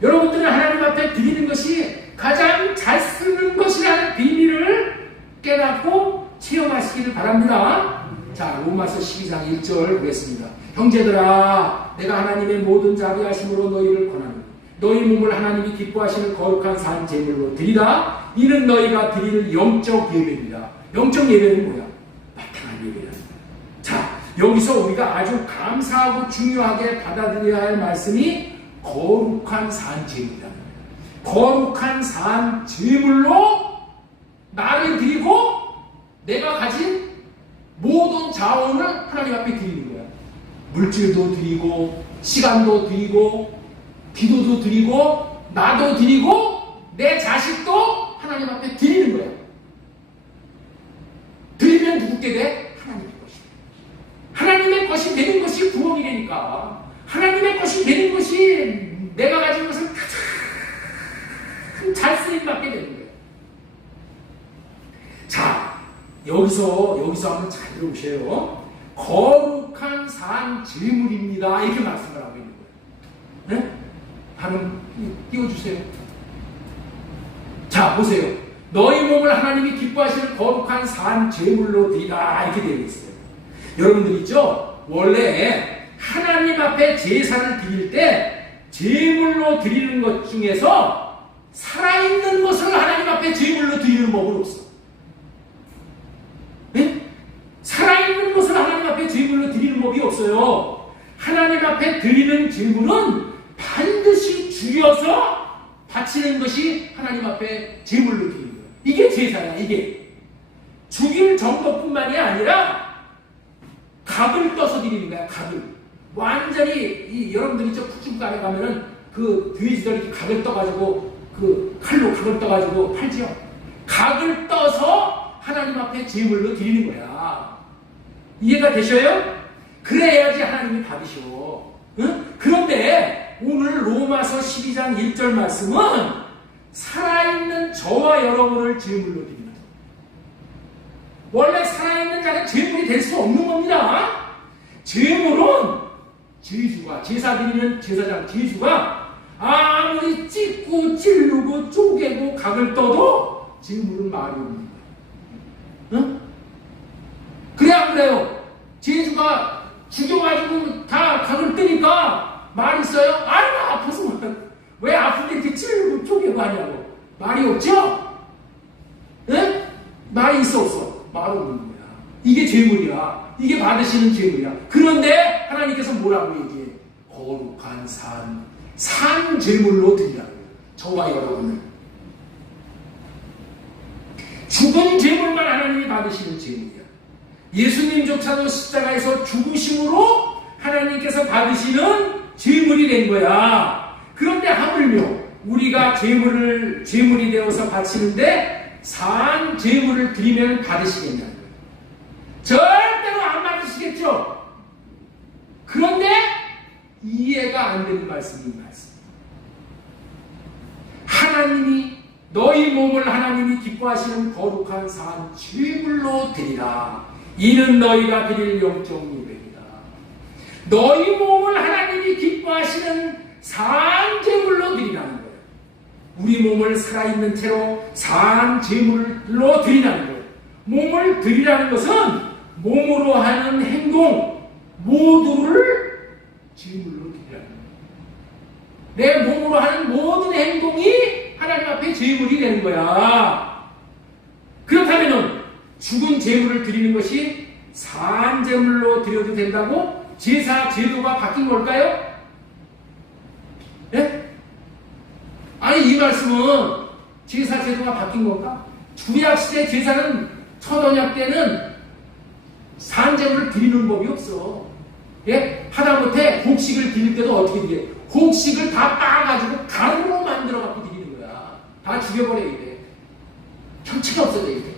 여러분들은 하나님 앞에 드리는 것이 가장 잘 쓰는 것이라는 비밀을 깨닫고 체험하시기를 바랍니다. 자, 로마서 12장 1절 보겠습니다. 형제들아, 내가 하나님의 모든 자비하심으로 너희를 권하노니 너희 몸을 하나님이 기뻐하시는 거룩한 산 제물로 드리라. 이는 너희가 드릴 영적 예배입니다. 영적 예배는 뭐야? 마땅한 예배라는 거야. 자, 여기서 우리가 아주 감사하고 중요하게 받아들여야 할 말씀이 거룩한 산 제물이라는 거예요. 거룩한 산 제물로 나를 드리고 내가 가진 모든 자원을 하나님 앞에 드리는 거야. 물질도 드리고 시간도 드리고 기도도 드리고 나도 드리고 내 자식도 하나님 앞에 드리는 거야. 드리면 누구께 돼? 하나님의 것이. 하나님의 것이 되는 것이 구원이 되니까 하나님의 것이 되는 것이 내가 가진 것을 가장 잘 쓰임받게 되는 거예요. 자, 여기서 한번 잘 들어보세요. 거룩한 산 제물입니다. 이렇게 말씀을 하고 있는 거예요. 네? 한번 띄워주세요. 자, 보세요. 너희 몸을 하나님이 기뻐하시는 거룩한 산 제물로 드리라. 이렇게 되어 있어요. 여러분들 있죠? 원래 하나님 앞에 제사를 드릴 때 제물로 드리는 것 중에서 살아있는 것을 하나님 앞에 제물로 드리는 법은 없어. 네? 살아있는 것을 하나님 앞에 제물로 드리는 법이 없어요. 하나님 앞에 드리는 제물은 반드시 죽여서 바치는 것이 하나님 앞에 제물로 드리는 거예요. 이게 제사야. 이게 죽일 정도뿐만이 아니라 각을 떠서 드리는 거야. 각을 완전히 여러분들 있죠? 푸짐가게 가면은 그 돼지들이 각을 떠가지고 그 칼로 각을 떠가지고 팔죠. 각을 떠서 하나님 앞에 제물로 드리는 거야. 이해가 되셔요? 그래야지 하나님이 받으셔. 응? 그런데 오늘 로마서 12장 1절 말씀은 살아있는 저와 여러분을 제물로 드립니다. 원래 살아있는 자는 제물이 될 수 없는 겁니다. 제물은 제주가, 제사 드리는 제사장 제주가 아무리 찢고 찌르고 쪼개고 각을 떠도 제물은 말이 없는 거예요. 응? 그래 안 그래요? 제주가 죽여가지고 다 각을 뜨니까 말 있어요? 아이고 아파서 왜 아픈데 이렇게 찌르고 쪼개고 하냐고. 말이 없죠? 네? 말이 있어 없어? 말 없는 거야. 이게 제물이야. 이게 받으시는 제물이야. 그런데 하나님께서 뭐라고 얘기해? 거룩한 산 제물로 드리라고. 저와 여러분을. 죽은 제물만 하나님이 받으시는 제물이야. 예수님조차도 십자가에서 죽으심으로 하나님께서 받으시는 제물이 된 거야. 그런데 하물며 우리가 제물이 되어서 바치는데 산 제물을 드리면 받으시겠냐는 거예요. 절대로 안 받으시겠죠. 그런데 이해가 안 되는 말씀이 말씀. 하나님이 너희 몸을 하나님이 기뻐하시는 거룩한 산 제물로 드리라. 이는 너희가 드릴 영적 예배이다. 너희 몸을 하나님이 기뻐하시는 산 제물로 드리라는 거예요. 우리 몸을 살아있는 채로 산 제물로 드리라는 거예요. 몸을 드리라는 것은 몸으로 하는 행동 모두를 제물로 드리라는 거예요. 내 몸으로 하는 모든 행동이 하나님 앞에 제물이 되는 거야. 그렇다면 죽은 제물을 드리는 것이 산 제물로 드려도 된다고? 제사 제도가 바뀐 걸까요? 네? 아니 이 말씀은 제사 제도가 바뀐 건가? 구약시대 제사는 초언약 때는 산 제물을 드리는 법이 없어. 예? 하다못해 곡식을 드릴 때도 어떻게 드려? 곡식을 다 빻아가지고 가루로 만들어갖고 드리는 거야. 다 죽여버려야 돼. 형체가 없어져야 돼.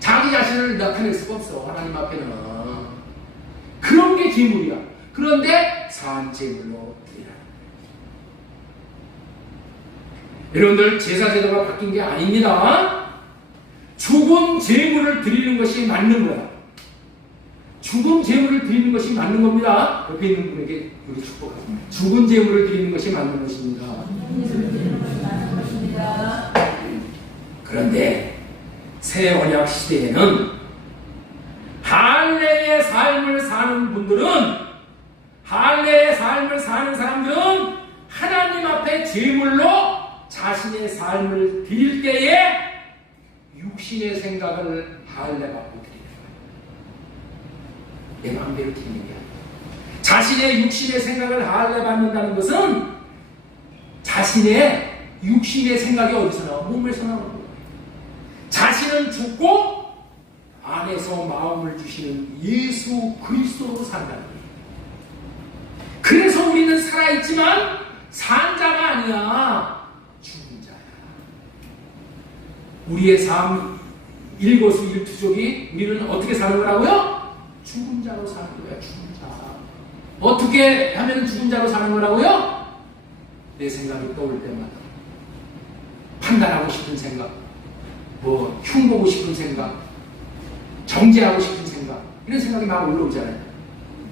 자기 자신을 나타낼 수가 없어. 하나님 앞에는. 그런 게 제물이야. 그런데 산 제물로 드리라. 여러분들 제사 제도가 바뀐 게 아닙니다. 죽은 제물을 드리는 것이 맞는 거야. 죽은 제물을 드리는 것이 맞는 겁니다. 옆에 있는 분에게 우리 축복합니다. 죽은 제물을 드리는 것이 맞는 것입니다. 그런데 새 언약 시대에는 할례의 삶을 사는 분들은 할례의 삶을 사는 사람들은 하나님 앞에 제물로 자신의 삶을 드릴 때에 육신의 생각을 할례받고 드리는 거예요. 내 마음대로 드리는 게 아니에요. 자신의 육신의 생각을 할례받는다는 것은 자신의 육신의 생각이 어디서 나와? 몸에서 나오는 거예요. 자신은 죽고 안에서 마음을 주시는 예수 그리스도로 산다는 거예요. 그래서 우리는 살아있지만 산 자가 아니야. 죽은 자야. 우리의 삶 일거수일투족이 우리는 어떻게 사는 거라고요? 죽은 자로 사는 거야. 죽은 자. 어떻게 하면 죽은 자로 사는 거라고요? 내 생각이 떠올 때마다 판단하고 싶은 생각, 흉보고 싶은 생각, 정죄하고 싶은 생각, 이런 생각이 막 올라오잖아요.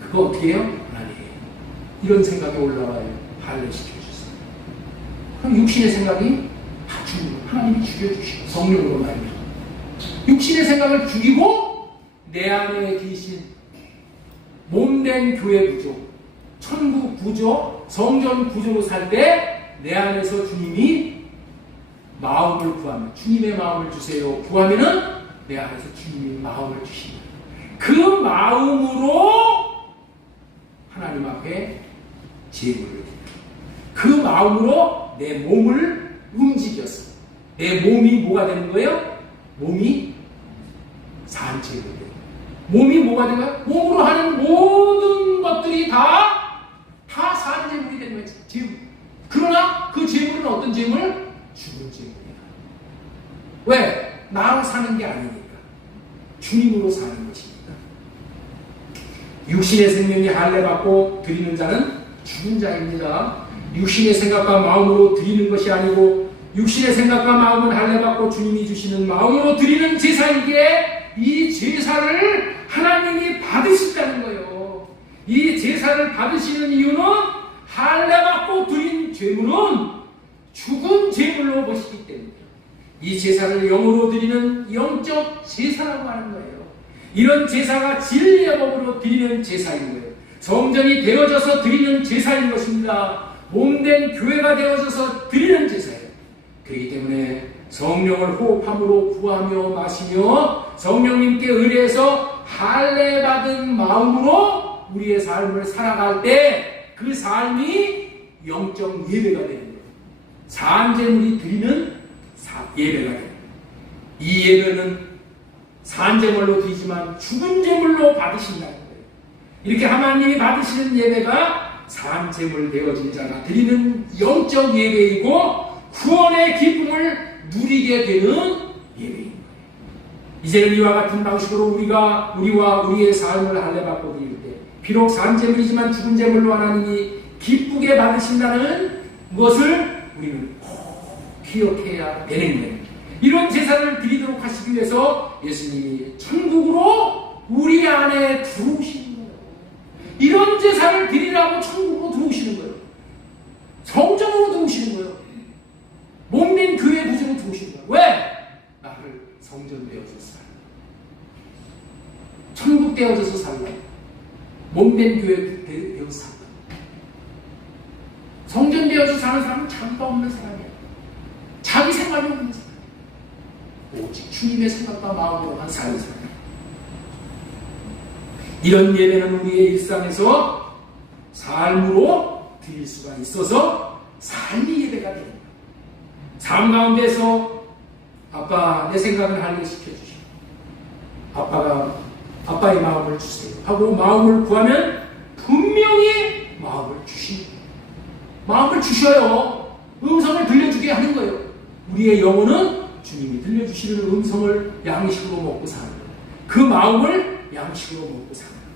그거 어떻게 해요? 하나님, 이런 생각이 올라와요. 할례시켜주세요. 그럼 육신의 생각이 다 죽는 거예요. 하나님이 죽여주시고 성령으로 말이에요. 육신의 생각을 죽이고 내 안에 계신 몸된 교회 구조, 천국 구조, 성전 구조로 살 때 내 안에서 주님이 마음을 구하면, 주님의 마음을 주세요 구하면은 내 안에서 주님이 마음을 주십니다. 그 마음으로 하나님 앞에 제물을 드립니다. 그 마음으로 내 몸을 움직여서 내 몸이 뭐가 되는 거예요? 몸이 산제물이 돼요. 몸이 뭐가 되는 거예요? 몸으로 하는 모든 것들이 다 산제물이 되는 거예요. 제물. 그러나 그 제물은 어떤 제물? 죽은 제물이야. 왜? 나로 사는 게 아니니까. 주님으로 사는 것입니다. 육신의 생명이 할례받고 드리는 자는 죽은 자입니다. 육신의 생각과 마음으로 드리는 것이 아니고 육신의 생각과 마음은 할례받고 주님이 주시는 마음으로 드리는 제사이기에 이 제사를 하나님이 받으신다는 거예요. 이 제사를 받으시는 이유는 할례받고 드린 제물은 죽은 제물로 보시기 때문에 이 제사를 영으로 드리는 영적 제사라고 하는 거예요. 이런 제사가 진리의 법으로 드리는 제사인 거예요. 성전이 되어져서 드리는 제사인 것입니다. 몸된 교회가 되어져서 드리는 제사예요. 그렇기 때문에 성령을 호흡함으로 구하며 마시며 성령님께 의뢰해서 할례받은 마음으로 우리의 삶을 살아갈 때 그 삶이 영적 예배가 되는 거예요. 산제물이 드리는 예배가 됩니다. 이 예배는 산제물로 드리지만 죽은 제물로 받으신다는 거예요. 이렇게 하나님이 받으시는 예배가 산제물 되어진 자가 드리는 영적 예배이고 구원의 기쁨을 누리게 되는 예배인 거예요. 이제는 이와 같은 방식으로 우리와 우리의 삶을 할례받고 드릴 때 비록 산제물이지만 죽은 제물로 하나님이 기쁘게 받으신다는 것을 우리는 꼭 기억해야 되는 거예요. 이런 제사를 드리도록 하시기 위해서 예수님이 천국으로 우리 안에 들어오시는 거예요. 이런 제사를 드리라고 천국으로 들어오시는 거예요. 성전으로 들어오시는 거예요. 몸된 교회 구조로 들어오시는 거예요. 왜? 나를 성전 되어서 살라. 천국 되어져서 살라. 몸된 교회 되어서 살라. 성전 되어서 사는 사람은 잠바 없는 사람이야. 자기 생각이 없는 사람. 오직 주님의 생각과 마음으로만 사는 사람. 이런 예배는 우리의 일상에서 삶으로 드릴 수가 있어서 삶이 예배가 됩니다. 삶 가운데서 아빠 내 생각을 할례시켜주시고 아빠의 마음을 주세요 하고 마음을 구하면 분명히 마음을 주십니다. 마음을 주셔요. 음성을 들려주게 하는 거예요. 우리의 영혼은 주님이 들려주시는 음성을 양식으로 먹고 사는 거예요. 그 마음을 양식으로 먹고 사는 거예요.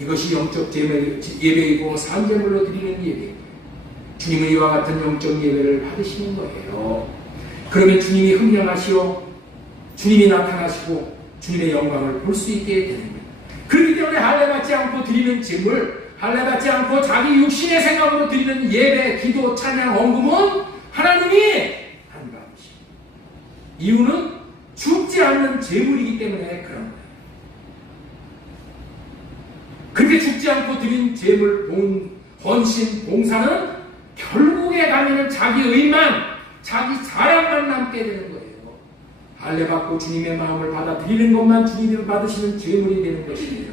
이것이 영적 예배이고 산제물로 드리는 예배예요. 주님은 이와 같은 영적 예배를 받으시는 거예요. 그러면 주님이 흥량하시오 주님이 나타나시고 주님의 영광을 볼 수 있게 되는 거예요. 그렇기 때문에 할례받지 않고 드리는 제물, 할례받지 않고 자기 육신의 생각으로 드리는 예배, 기도, 찬양, 헌금은 하나님이 반가우십니다. 이유는 죽지 않는 제물이기 때문에 그런 거예요. 그렇게 죽지 않고 드린 제물, 헌신, 봉사는 결국에 가면은 자기 의만, 자기 자랑만 남게 되는 거예요. 할례 받고 주님의 마음을 받아들이는 것만 주님이 받으시는 제물이 되는 것이에요.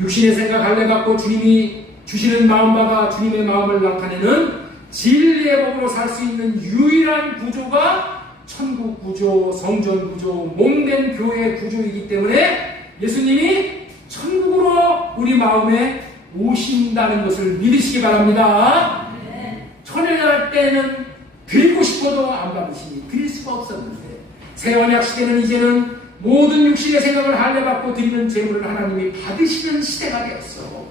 육신의 생각 할례 받고 주님이 주시는 마음 받아 주님의 마음을 나타내는 진리의 법으로 살 수 있는 유일한 구조가 천국 구조, 성전 구조, 몸된 교회 구조이기 때문에 예수님이 천국으로 우리 마음에 오신다는 것을 믿으시기 바랍니다. 초년할 때는 드리고 싶어도 안 받으시니 드릴 수가 없었는데, 새 언약 시대는 이제는 모든 육신의 생각을 할례받고 드리는 제물을 하나님이 받으시는 시대가 되었어.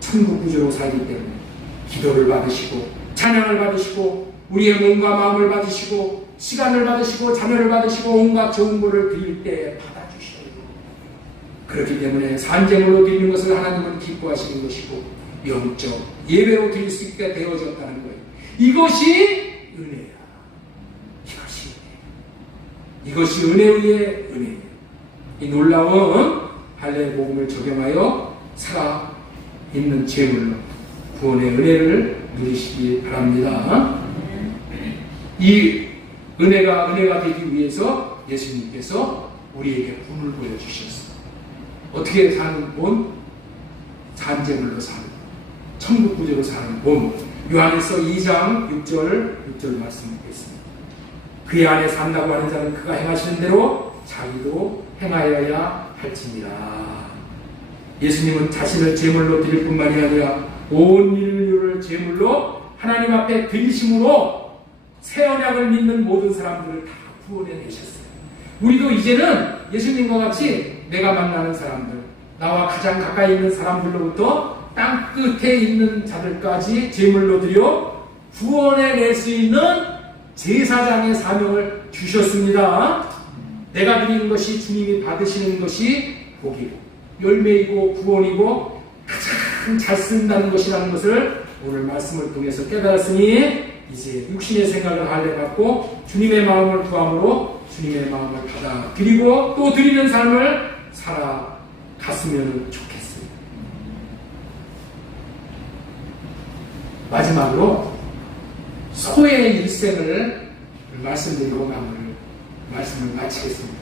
천국 구조로 살기 때문에 기도를 받으시고 찬양을 받으시고 우리의 몸과 마음을 받으시고 시간을 받으시고 자녀를 받으시고 온갖 좋은 것을 드릴 때 받아주셔요. 그렇기 때문에 산제물로 드리는 것을 하나님은 기뻐하시는 것이고 영적 예배로 드릴 수 있게 되어졌다는 거예요. 이것이 은혜야. 이것이 은혜 위에 은혜예요. 이 놀라운 할례 복음을 적용하여 살아있는 제물로 구원의 은혜를 누리시기 바랍니다. 이 은혜가 되기 위해서 예수님께서 우리에게 본을 보여주셨어요. 어떻게 사는 본? 산제물로 사는, 천국 구조로 사는 본. 요한에서 2장 6절 말씀드리겠습니다. 그의 안에 산다고 하는 자는 그가 행하시는 대로 자기도 행하여야 할지니라. 예수님은 자신을 제물로 드릴 뿐만이 아니라 온 인류를 제물로 하나님 앞에 드리심으로 새 언약을 믿는 모든 사람들을 다 구원해내셨어요. 우리도 이제는 예수님과 같이 내가 만나는 사람들, 나와 가장 가까이 있는 사람들로부터 땅 끝에 있는 자들까지 제물로 드려 구원해낼 수 있는 제사장의 사명을 주셨습니다. 내가 드리는 것이 주님이 받으시는 것이 복이고 열매이고 구원이고 가장 잘 쓴다는 것이라는 것을 오늘 말씀을 통해서 깨달았으니 이제 육신의 생각을 할례받고 주님의 마음을 구함으로 주님의 마음을 받아들이고 또 드리는 삶을 살아갔으면 좋겠습니다. 마지막으로 소의 일생을 말씀드리고 말씀을 마치겠습니다.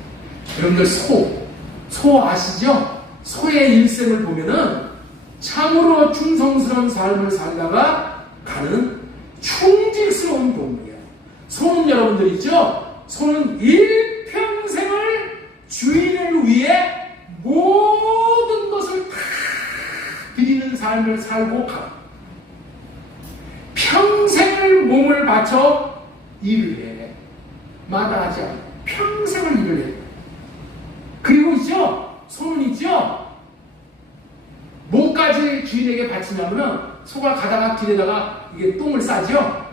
여러분들 소 아시죠? 소의 일생을 보면은 참으로 충성스러운 삶을 살다가 가는 충직스러운 동물이에요. 소는 여러분들 있죠? 소는 일평생을 주인을 위해 모든 것을 다 드리는 삶을 살고 가. 평생을 몸을 바쳐 일을 해. 마다하지 않고 평생을 일을 해. 그리고 있죠? 소는 있죠? 뭐까지 주인에게 바치냐면 소가 가다가 길에다가 이게 똥을 싸죠?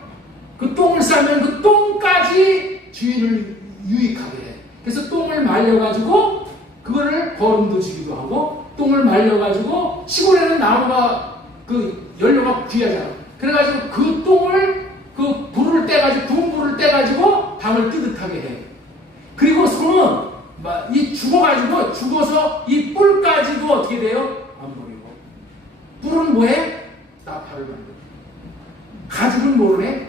그 똥을 싸면 그 똥까지 주인을 유익하게 해. 그래서 똥을 말려가지고 그거를 거름도 주기도 하고 똥을 말려가지고 시골에는 나무가 그 연료가 귀하잖아. 그래가지고 그 똥을 그 불을 떼가지고 구운 불을 떼가지고 밤을 뜨뜻하게 해. 그리고 소는 이 죽어서 이 뿔까지도 어떻게 돼요? 안 버리고. 뿔은 뭐해? 나팔을 만들어. 가죽은 뭘 해?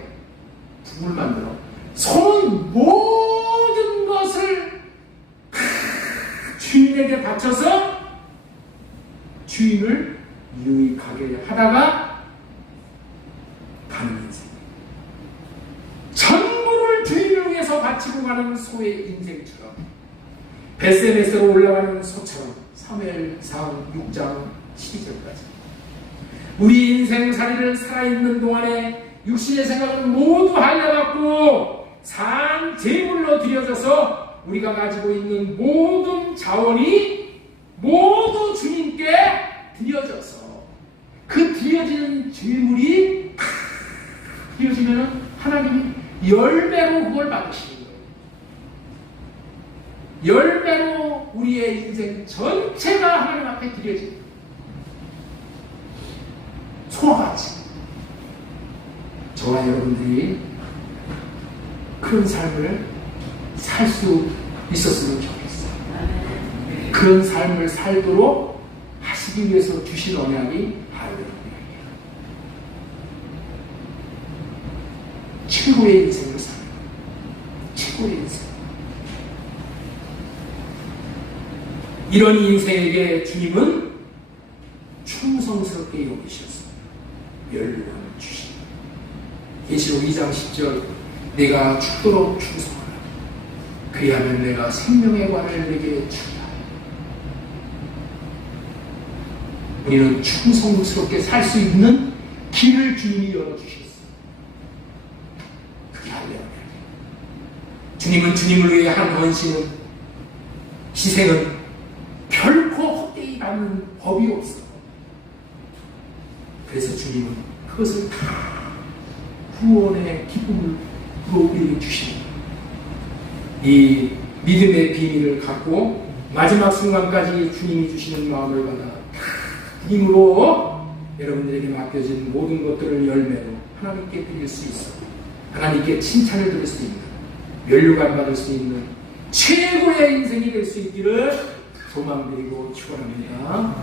북을 만들어. 소는 모든 것을 주인에게 바쳐서 주인을 유익하게 하다가 가는 인생. 전부를 주인을 위해서 바치고 가는 소의 인생처럼 벳세메스로 올라가는 소처럼 사무엘상 6장 12절까지 우리 인생살이를 살아있는 동안에 육신의 생각은 모두 할례받고 산 제물로 드려져서 우리가 가지고 있는 모든 자원이 모두 주님께 드려져서 그 드려지는 제물이 드려지면 하나님이 열매로 그걸 받으시는 거예요. 열매로 우리의 인생 전체가 하나님 앞에 드려집니다. 소같이 저와 여러분들이 그런 삶을 살 수 있었으면 좋겠어요. 그런 삶을 살도록 하시기 위해서 주신 언약이 바로 최고의 인생을 사는 거예요. 최고의 인생. 이런 인생에게 주님은 충성스럽게 여기셨어요. 연료함을 주십니다. 계시록 2장 10절 내가 죽도록 충성하라. 그리하면 내가 생명의 관을 내게 주리라. 우리는 충성스럽게 살 수 있는 길을 주님이 열어주셨어요. 그게 할렐루야. 주님은 주님을 위해 한 헌신은, 희생은 결코 헛되이 받는 법이 없어. 그래서 주님은 그것을 다 구원의 기쁨으로 우리에게 주십니다. 이 믿음의 비밀을 갖고 마지막 순간까지 주님이 주시는 마음을 받아 힘으로 여러분들에게 맡겨진 모든 것들을 열매로 하나님께 드릴 수 있어 하나님께 칭찬을 드릴 수 있는, 면류관 받을 수 있는 최고의 인생이 될 수 있기를 소망드리고 축원합니다.